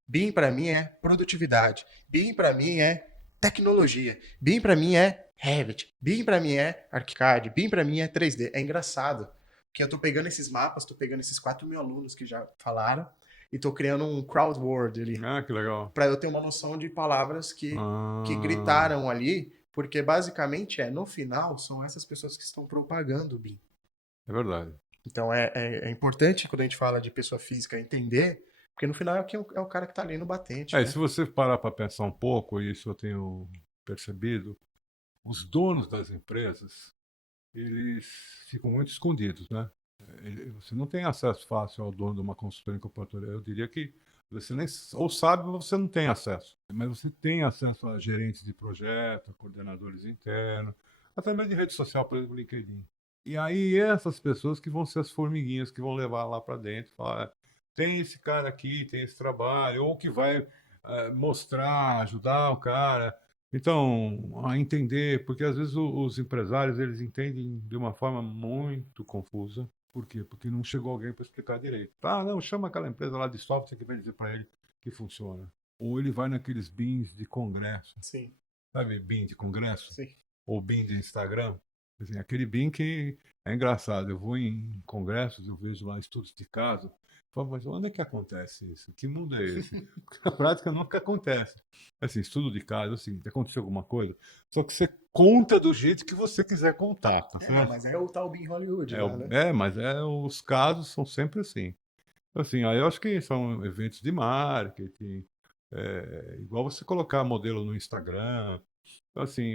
BIM para mim é produtividade. BIM para mim é tecnologia. BIM para mim é Revit. BIM para mim é ArchiCAD. BIM para mim é 3D. É engraçado que eu tô pegando esses mapas, tô pegando esses 4.000 alunos que já falaram e tô criando um crowd word ali Ah, que legal. para eu ter uma noção de palavras que Ah, gritaram ali, porque basicamente no final são essas pessoas que estão propagando o BIM. é verdade. Então é importante quando a gente fala de pessoa física entender, porque no final é o cara que tá ali no batente, E né? se você parar para pensar um pouco, e isso eu tenho percebido, os donos das empresas, eles ficam muito escondidos, né? Você não tem acesso fácil ao dono de uma consultoria incorporadora. Eu diria que você nem ou sabe ou você não tem acesso. Mas você tem acesso a gerentes de projeto, a coordenadores internos, até mesmo de rede social, por exemplo, LinkedIn. E aí essas pessoas que vão ser as formiguinhas que vão levar lá para dentro, e falar, tem esse cara aqui, tem esse trabalho, ou que vai mostrar, ajudar o cara. Então, a entender, porque às vezes os empresários eles entendem de uma forma muito confusa. Por quê? Porque não chegou alguém para explicar direito. Ah, não, chama aquela empresa lá de software que vai dizer para ele que funciona. Ou ele vai naqueles bins de congresso, Sim, sabe, BIM de congresso? sim. Ou BIM de Instagram? Assim, aquele BIM que é engraçado. Eu vou em congressos, eu vejo lá estudos de caso. Falo, mas onde é que acontece isso? Que mundo é esse? Porque na prática nunca acontece. Assim, estudo de caso, assim, aconteceu alguma coisa, só que você conta do jeito que você quiser contar, tá Não, certo? mas é o tal BIM Hollywood lá, né? Mas os casos são sempre assim. Assim, aí eu acho que são eventos de marketing, igual você colocar modelo no Instagram. Então, assim,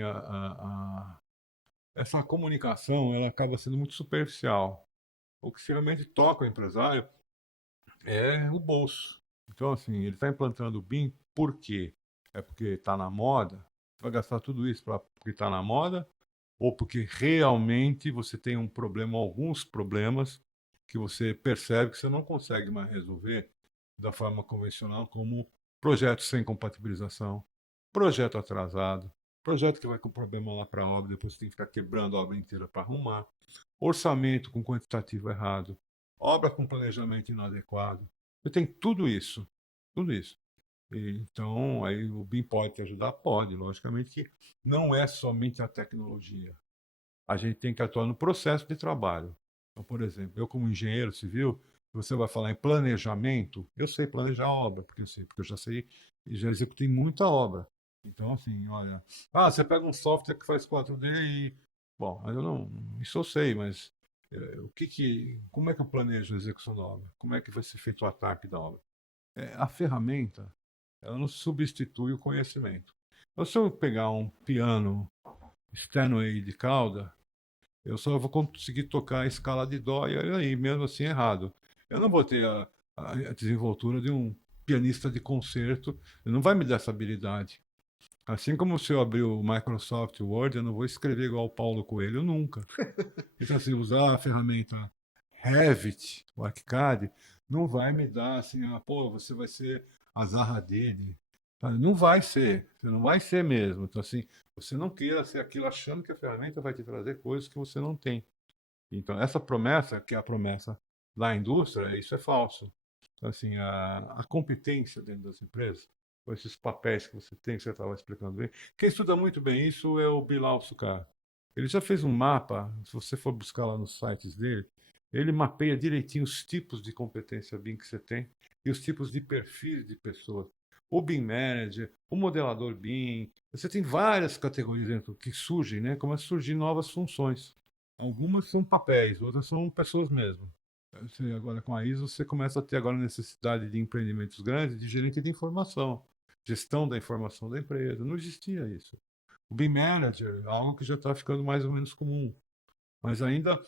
essa comunicação ela acaba sendo muito superficial. O que realmente toca o empresário é o bolso. Então, assim, ele está implantando o BIM por quê? É porque está na moda? Vai gastar tudo isso porque está na moda? Ou porque realmente você tem um problema, alguns problemas, que você percebe que você não consegue mais resolver da forma convencional, como projetos sem compatibilização, projeto atrasado, projeto que vai com problema lá para a obra, depois você tem que ficar quebrando a obra inteira para arrumar, orçamento com quantitativo errado, obra com planejamento inadequado. Você tem tudo isso, tudo isso. Então, aí o BIM pode te ajudar? Pode, logicamente que não é somente a tecnologia. A gente tem que atuar no processo de trabalho. Então, por exemplo, eu como engenheiro civil, você vai falar em planejamento, eu sei planejar obra, porque eu já sei, já executei muita obra. Então, assim, olha, você pega um software que faz 4D e, bom, eu não, isso eu sei, mas como é que eu planejo a execução da obra? Como é que vai ser feito o ataque da obra? A ferramenta, ela não substitui o conhecimento. Então, se eu pegar um piano Steinway de cauda, eu só vou conseguir tocar a escala de dó e aí, mesmo assim, errado. Eu não vou ter a desenvoltura de um pianista de concerto, ele não vai me dar essa habilidade. Assim como se eu abrir o Microsoft Word, eu não vou escrever igual o Paulo Coelho nunca. Então, assim, usar a ferramenta Revit, o ArchiCAD, não vai me dar assim, pô, você vai ser a Zaha Hadid. Sabe? Não vai ser, você não vai ser mesmo. Então, assim, você não queira ser aquilo achando que a ferramenta vai te trazer coisas que você não tem. Então, essa promessa, que é a promessa da indústria, isso é falso. Então, assim, a competência dentro das empresas, com esses papéis que você tem, que você estava explicando bem, quem estuda muito bem isso é o Bilal Sukkar. Ele já fez um mapa, se você for buscar lá nos sites dele, ele mapeia direitinho os tipos de competência BIM que você tem e os tipos de perfis de pessoas. O BIM Manager, o modelador BIM, você tem várias categorias dentro que surgem, né? Começam a surgir novas funções. Algumas são papéis, outras são pessoas mesmo. Agora com a ISO você começa a ter agora necessidade de empreendimentos grandes de gerente de informação, gestão da informação da empresa. Não existia isso. O BIM Manager é algo que já está ficando mais ou menos comum, mas ainda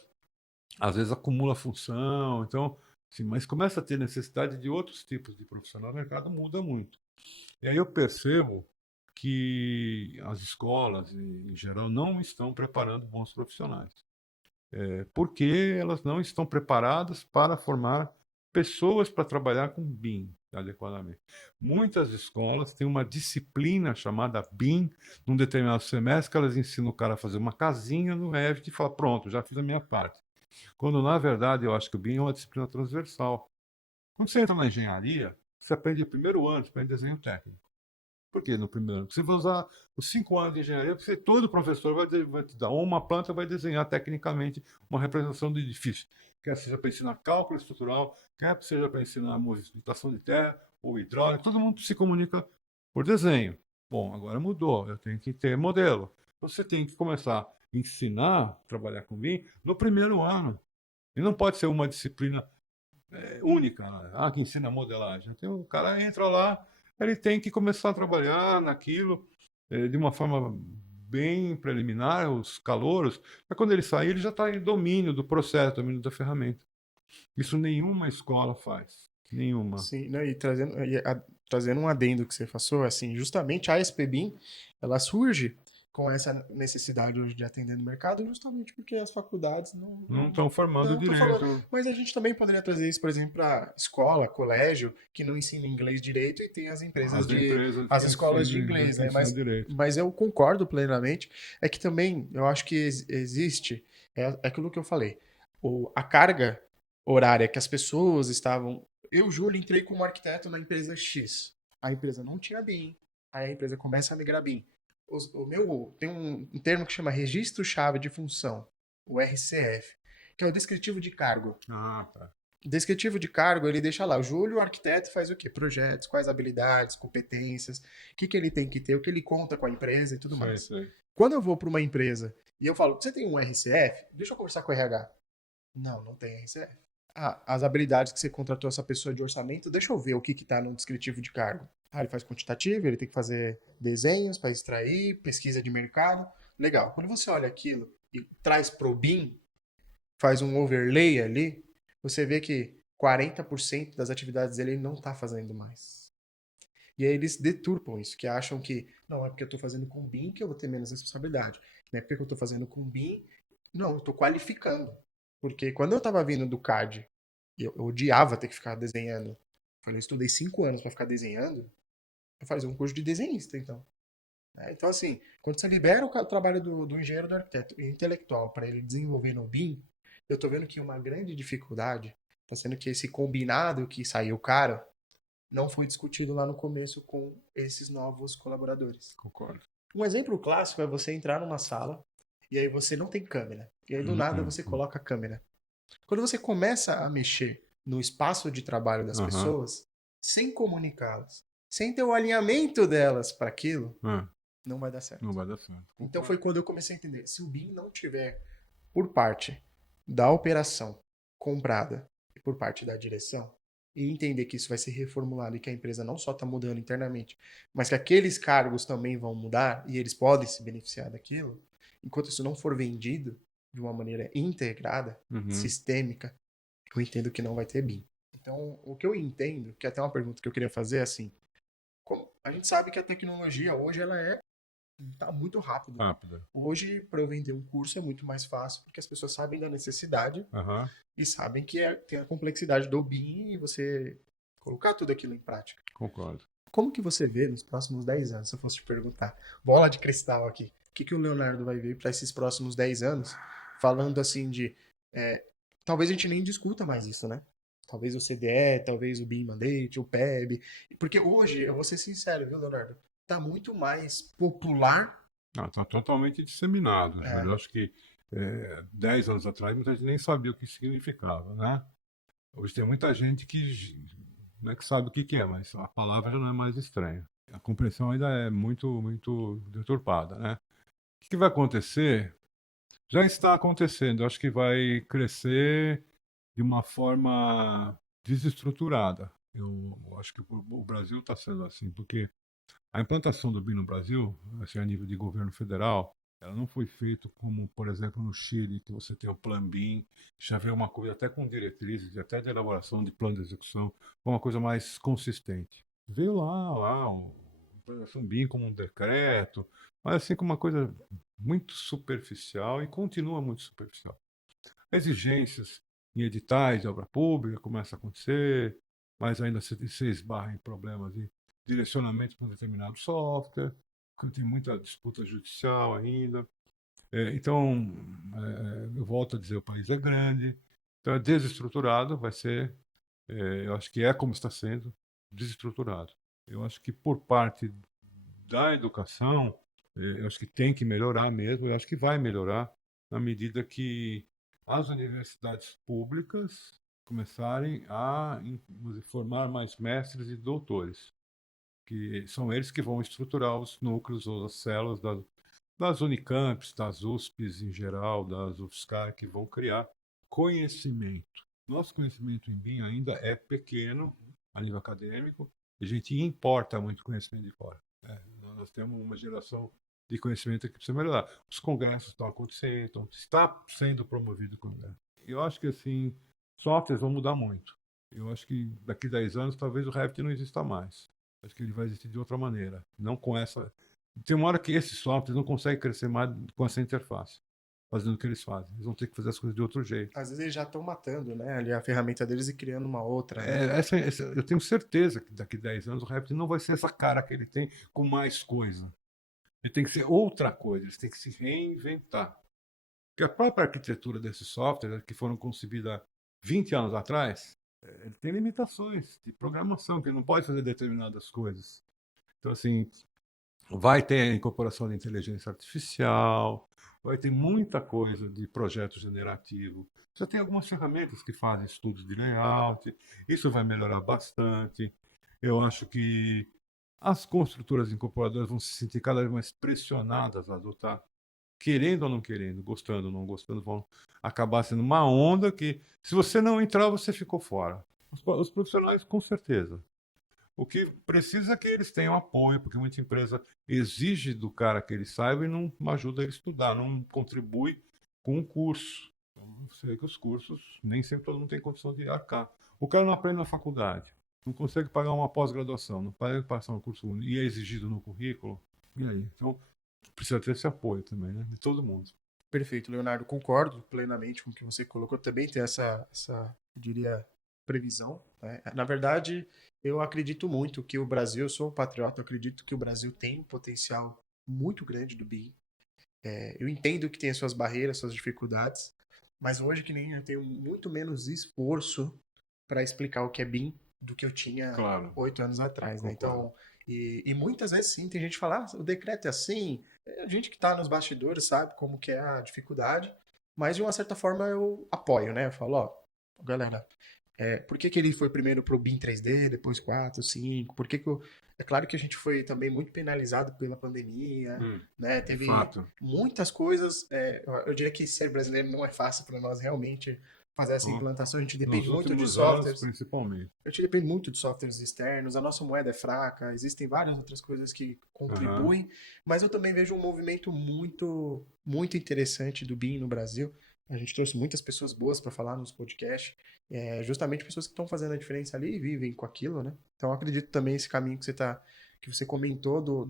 às vezes acumula função, então, sim, mas começa a ter necessidade de outros tipos de profissional, o mercado muda muito. E aí eu percebo que as escolas, em geral, não estão preparando bons profissionais porque elas não estão preparadas para formar pessoas para trabalhar com BIM adequadamente. Muitas escolas têm uma disciplina chamada BIM, num determinado semestre, que elas ensinam o cara a fazer uma casinha no Revit e fala, pronto, já fiz a minha parte. Quando, na verdade, eu acho que o BIM é uma disciplina transversal. Quando você entra na engenharia, você aprende no primeiro ano, você aprende desenho técnico. Por que no primeiro ano? Porque você vai usar os 5 anos de engenharia, porque todo professor vai te dar uma planta, vai desenhar tecnicamente uma representação do edifício. Quer seja para ensinar cálculo estrutural, quer seja para ensinar movimentação de terra ou hidráulica, todo mundo se comunica por desenho. Bom, agora mudou, eu tenho que ter modelo. Você tem que começar a ensinar a trabalhar com BIM no primeiro ano. E não pode ser uma disciplina única, né? Que ensina modelagem. Então, o cara entra lá, ele tem que começar a trabalhar naquilo de uma forma bem preliminar, os calouros, para quando ele sair, ele já está em domínio do processo, domínio da ferramenta. Isso nenhuma escola faz. Nenhuma. Sim, né, e trazendo um adendo que você passou, assim, justamente a SPBIM, ela surge com essa necessidade hoje de atender no mercado, justamente porque as faculdades Não estão formando não estão falando. direito. Mas a gente também poderia trazer isso, por exemplo, para escola, colégio, que não ensina inglês direito e tem as empresas As empresas as que escolas de ensinam, inglês, que né? ensinam direito. Mas eu concordo plenamente, é que também eu acho que existe, é aquilo que eu falei, a carga horária que as pessoas estavam. Eu, Júlio, entrei como arquiteto na empresa X. A empresa não tinha BIM. Aí a empresa começa a migrar BIM. Tem um termo que chama registro-chave de função, o RCF, que é o descritivo de cargo. Tá. Descritivo de cargo, ele deixa lá, o Júlio, o arquiteto, faz o quê? Projetos, quais habilidades, competências, o que ele tem que ter, o que ele conta com a empresa e tudo Sei, mais. sei. Quando eu vou para uma empresa e eu falo, você tem um RCF? Deixa eu conversar com o RH. Não, não tem RCF. as habilidades que você contratou essa pessoa de orçamento, deixa eu ver o que está no descritivo de cargo. Ah, ele faz quantitativo, ele tem que fazer desenhos para extrair, pesquisa de mercado. Legal. Quando você olha aquilo e traz para o BIM, faz um overlay ali, você vê que 40% das atividades dele ele não está fazendo mais. E aí eles deturpam isso, que acham que não, é porque eu estou fazendo com BIM que eu vou ter menos responsabilidade. Não é porque eu estou fazendo com BIM, não, eu estou qualificando. Porque quando eu estava vindo do CAD, eu odiava ter que ficar desenhando. Eu falei, eu estudei 5 anos para ficar desenhando, eu fazer um curso de desenhista, então. Então, assim, quando você libera o trabalho do engenheiro do arquiteto intelectual para ele desenvolver no BIM, eu estou vendo que uma grande dificuldade está sendo que esse combinado que saiu caro não foi discutido lá no começo com esses novos colaboradores. Concordo. Um exemplo clássico é você entrar numa sala e aí você não tem câmera. E aí do nada você coloca a câmera. Quando você começa a mexer no espaço de trabalho das Aham. pessoas, sem comunicá-las, sem ter o alinhamento delas para aquilo, É, não vai dar certo. não vai dar certo. Então Concordo. foi quando eu comecei a entender. Se o BIM não tiver por parte da operação comprada e por parte da direção, e entender que isso vai ser reformulado e que a empresa não só está mudando internamente, mas que aqueles cargos também vão mudar e eles podem se beneficiar daquilo, enquanto isso não for vendido de uma maneira integrada, Uhum. sistêmica, eu entendo que não vai ter BIM. Então, o que eu entendo, que é até uma pergunta que eu queria fazer é assim, a gente sabe que a tecnologia hoje ela tá muito rápido. Rápida. Hoje, para eu vender um curso é muito mais fácil, porque as pessoas sabem da necessidade Aham. e sabem que tem a complexidade do BIM e você colocar tudo aquilo em prática. Concordo. Como que você vê nos próximos 10 anos, se eu fosse te perguntar? Bola de cristal aqui. O que o Leonardo vai ver para esses próximos 10 anos? Falando assim de... talvez a gente nem discuta mais isso, né? Talvez o CDE, talvez o BIM Mandate, o PEB. Porque hoje, eu vou ser sincero, viu, Leonardo? Tá muito mais popular. Está totalmente disseminado. É, Eu acho que 10 anos atrás muita gente nem sabia o que significava, né? Hoje tem muita gente não é que sabe o que é, mas a palavra já não é mais estranha. A compreensão ainda é muito, muito deturpada, né? O que vai acontecer? Já está acontecendo. Eu acho que vai crescer de uma forma desestruturada. Eu acho que o Brasil está sendo assim, porque a implantação do BIM no Brasil, assim, a nível de governo federal, ela não foi feita como, por exemplo, no Chile, que você tem o Plan BIM, já vem uma coisa até com diretrizes, até de elaboração de plano de execução, uma coisa mais consistente. Veio lá, o implantação BIM como um decreto, mas assim como uma coisa muito superficial e continua muito superficial. Exigências em editais de obra pública começam a acontecer, mas ainda se esbarra em problemas de direcionamento para um determinado software, porque tem muita disputa judicial ainda. Então, eu volto a dizer, o país é grande, então é desestruturado, vai ser, eu acho que é como está sendo, desestruturado. Eu acho que por parte da educação, eu acho que tem que melhorar mesmo, eu acho que vai melhorar na medida que as universidades públicas começarem a formar mais mestres e doutores, que são eles que vão estruturar os núcleos ou as células das Unicamps, das USPs em geral, das UFSCar, que vão criar conhecimento. Nosso conhecimento em BIM ainda é pequeno a nível acadêmico, a gente importa muito conhecimento de fora. Nós temos uma geração de conhecimento que precisa melhorar. Os congressos estão acontecendo, está sendo promovido o congresso. Eu acho que assim, softwares vão mudar muito. Eu acho que daqui a 10 anos talvez o Revit não exista mais. Acho que ele vai existir de outra maneira, não com essa. Tem uma hora que esses softwares não conseguem crescer mais com essa interface, fazendo o que eles fazem. Eles vão ter que fazer as coisas de outro jeito. às vezes eles já estão matando, né? Ali a ferramenta deles e criando uma outra, né? Eu tenho certeza que daqui a 10 anos o Revit não vai ser essa cara que ele tem com mais coisa. Ele tem que ser outra coisa, ele tem que se reinventar. Porque a própria arquitetura desses softwares, que foram concebidos há 20 anos atrás, ele tem limitações de programação, que ele não pode fazer determinadas coisas. Então, assim, vai ter a incorporação de inteligência artificial, vai ter muita coisa de projeto generativo. Já tem algumas ferramentas que fazem estudos de layout, isso vai melhorar bastante. Eu acho que as construtoras incorporadoras vão se sentir cada vez mais pressionadas a adotar querendo ou não querendo, gostando ou não gostando, vão acabar sendo uma onda que, se você não entrar, você ficou fora. Os profissionais, com certeza. O que precisa é que eles tenham apoio, porque muita empresa exige do cara que ele saiba e não ajuda ele a estudar, não contribui com o curso. Então, eu sei que os cursos, nem sempre todo mundo tem condição de arcar. O cara não aprende na faculdade, não consegue pagar uma pós-graduação, não pode passar um curso único, e é exigido no currículo. E aí? Então, precisa ter esse apoio também, né? De todo mundo. Perfeito, Leonardo. Concordo plenamente com o que você colocou. Também tem eu diria, previsão, né? Na verdade, eu acredito muito que o Brasil, eu sou um patriota, eu acredito que o Brasil tem um potencial muito grande do BIM. Eu entendo que tem as suas barreiras, suas dificuldades, mas hoje que nem eu tenho muito menos esforço para explicar o que é BIM do que eu tinha Claro, 8 anos atrás, né? concordo. Então, e muitas vezes sim, tem gente que fala, ah, o decreto é assim, a gente que está nos bastidores sabe como que é a dificuldade, mas de uma certa forma eu apoio, né? Eu falo, ó, galera, por que que ele foi primeiro pro BIM 3D, depois 4, 5? Por que que É claro que a gente foi também muito penalizado pela pandemia, né? De Teve fato, muitas coisas. Eu diria que ser brasileiro não é fácil para nós realmente fazer essa ó, implantação. A gente nos depende muito de últimos anos, softwares. principalmente. A gente depende muito de softwares externos. A nossa moeda é fraca. Existem várias outras coisas que Aham. contribuem. Mas eu também vejo um movimento muito, muito interessante do BIM no Brasil. A gente trouxe muitas pessoas boas para falar nos podcasts, justamente pessoas que estão fazendo a diferença ali e vivem com aquilo, né? Então eu acredito também esse caminho que você comentou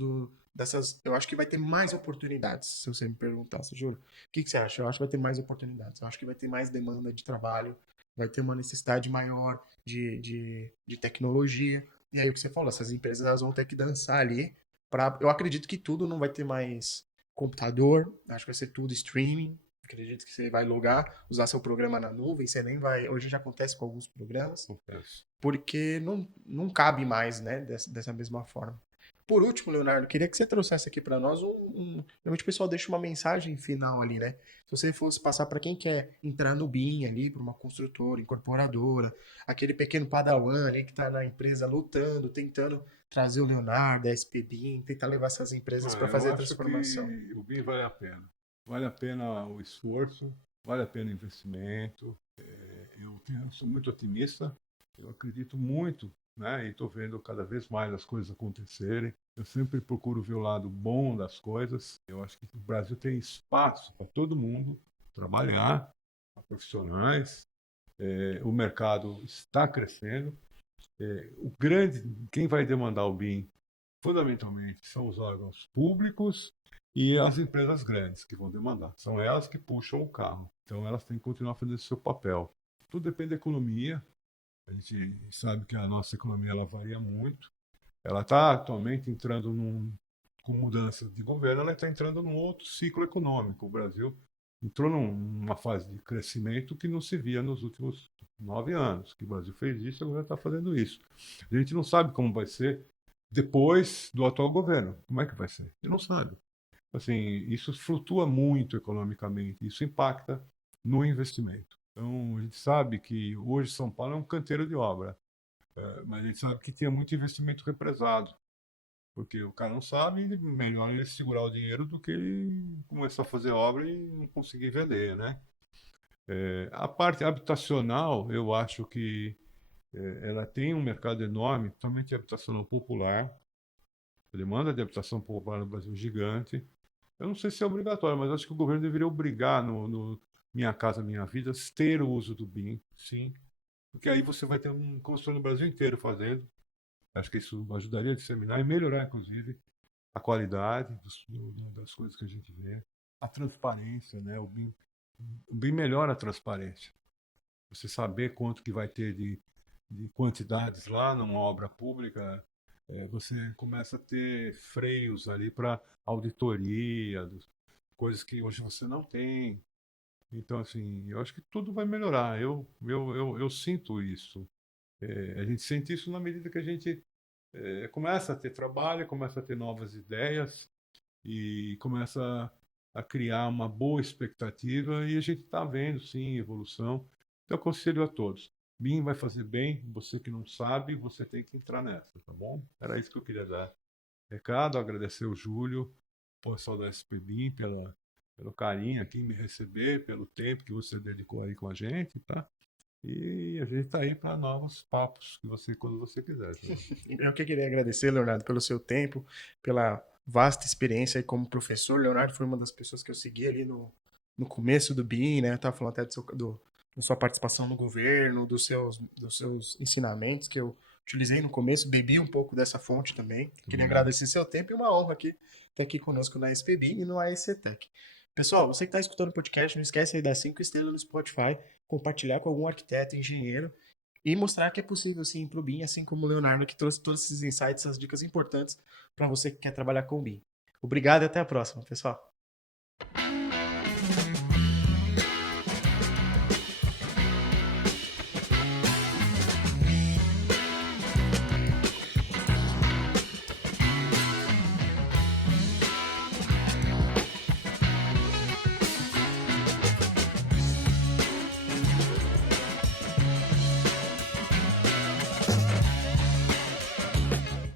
dessas, eu acho que vai ter mais oportunidades, se você me perguntasse, juro. O que você acha? Eu acho que vai ter mais oportunidades. Eu acho que vai ter mais demanda de trabalho, vai ter uma necessidade maior de tecnologia. E aí o que você falou, essas empresas elas vão ter que dançar ali para, eu acredito que tudo não vai ter mais computador, acho que vai ser tudo streaming. Acredito que você vai logar, usar seu programa na nuvem, você nem vai. Hoje já acontece com alguns programas, Acontece. porque não cabe mais, né, dessa mesma forma. Por último, Leonardo, queria que você trouxesse aqui para nós Realmente o pessoal deixa uma mensagem final ali, né? Se você fosse passar para quem quer entrar no BIM ali, para uma construtora, incorporadora, aquele pequeno padawan ali que está na empresa lutando, tentando trazer o Leonardo, a SP BIM, tentar levar essas empresas para Eu fazer a acho transformação. que o BIM vale a pena. Vale a pena o esforço, vale a pena o investimento. Eu sou muito otimista, eu acredito muito, né? E estou vendo cada vez mais as coisas acontecerem. Eu sempre procuro ver o lado bom das coisas. Eu acho que o Brasil tem espaço para todo mundo trabalhar, para profissionais. O mercado está crescendo. Quem vai demandar o BIM fundamentalmente são os órgãos públicos e as empresas grandes que vão demandar. São elas que puxam o carro. Então elas têm que continuar fazendo esse seu papel. Tudo depende da economia. A gente sabe que a nossa economia ela varia muito. Ela está atualmente entrando com mudança de governo, ela está entrando num outro ciclo econômico. O Brasil entrou numa fase de crescimento que não se via nos últimos 9 anos. Que o Brasil fez isso, agora está fazendo isso. A gente não sabe como vai ser depois do atual governo. Como é que vai ser? A gente não sabe. Assim, isso flutua muito economicamente, isso impacta no investimento. Então, a gente sabe que hoje São Paulo é um canteiro de obra, mas a gente sabe que tinha muito investimento represado, porque o cara não sabe, melhor ele segurar o dinheiro do que ele começar a fazer obra e não conseguir vender, né? A parte habitacional, eu acho que ela tem um mercado enorme, principalmente habitacional popular. A demanda de habitação popular no Brasil é gigante. Eu não sei se é obrigatório, mas acho que o governo deveria obrigar no Minha Casa Minha Vida ter o uso do BIM, sim. Porque aí você vai ter um consultor no Brasil inteiro fazendo. Acho que isso ajudaria a disseminar e melhorar, inclusive, a qualidade das coisas que a gente vê. A transparência, né? O BIM melhora a transparência. Você saber quanto que vai ter de quantidades lá numa obra pública, você começa a ter freios ali para auditoria, coisas que hoje você não tem. Então, assim, eu acho que tudo vai melhorar. Eu sinto isso. A gente sente isso na medida que a gente começa a ter trabalho, começa a ter novas ideias e começa a criar uma boa expectativa e a gente está vendo, sim, evolução. Então, eu aconselho a todos. BIM vai fazer bem, você que não sabe, você tem que entrar nessa, tá bom? Era isso que eu queria dar. Recado, agradecer o Júlio, o pessoal da SPBIM pelo carinho aqui em me receber, pelo tempo que você dedicou aí com a gente, tá? E a gente tá aí para novos papos que você, quando você quiser. Eu que queria agradecer, Leonardo, pelo seu tempo, pela vasta experiência aí como professor. Leonardo foi uma das pessoas que eu segui ali no começo do BIM, né? Eu tava falando até da sua participação no governo, dos seus ensinamentos que eu utilizei no começo, bebi um pouco dessa fonte também. Queria agradecer seu tempo e uma honra aqui estar aqui conosco na SPBIM e no AECTech. Pessoal, você que está escutando o podcast, não esquece aí das 5 estrelas no Spotify, compartilhar com algum arquiteto, engenheiro e mostrar que é possível sim para o BIM, assim como o Leonardo que trouxe todos esses insights, essas dicas importantes para você que quer trabalhar com o BIM. Obrigado e até a próxima, pessoal.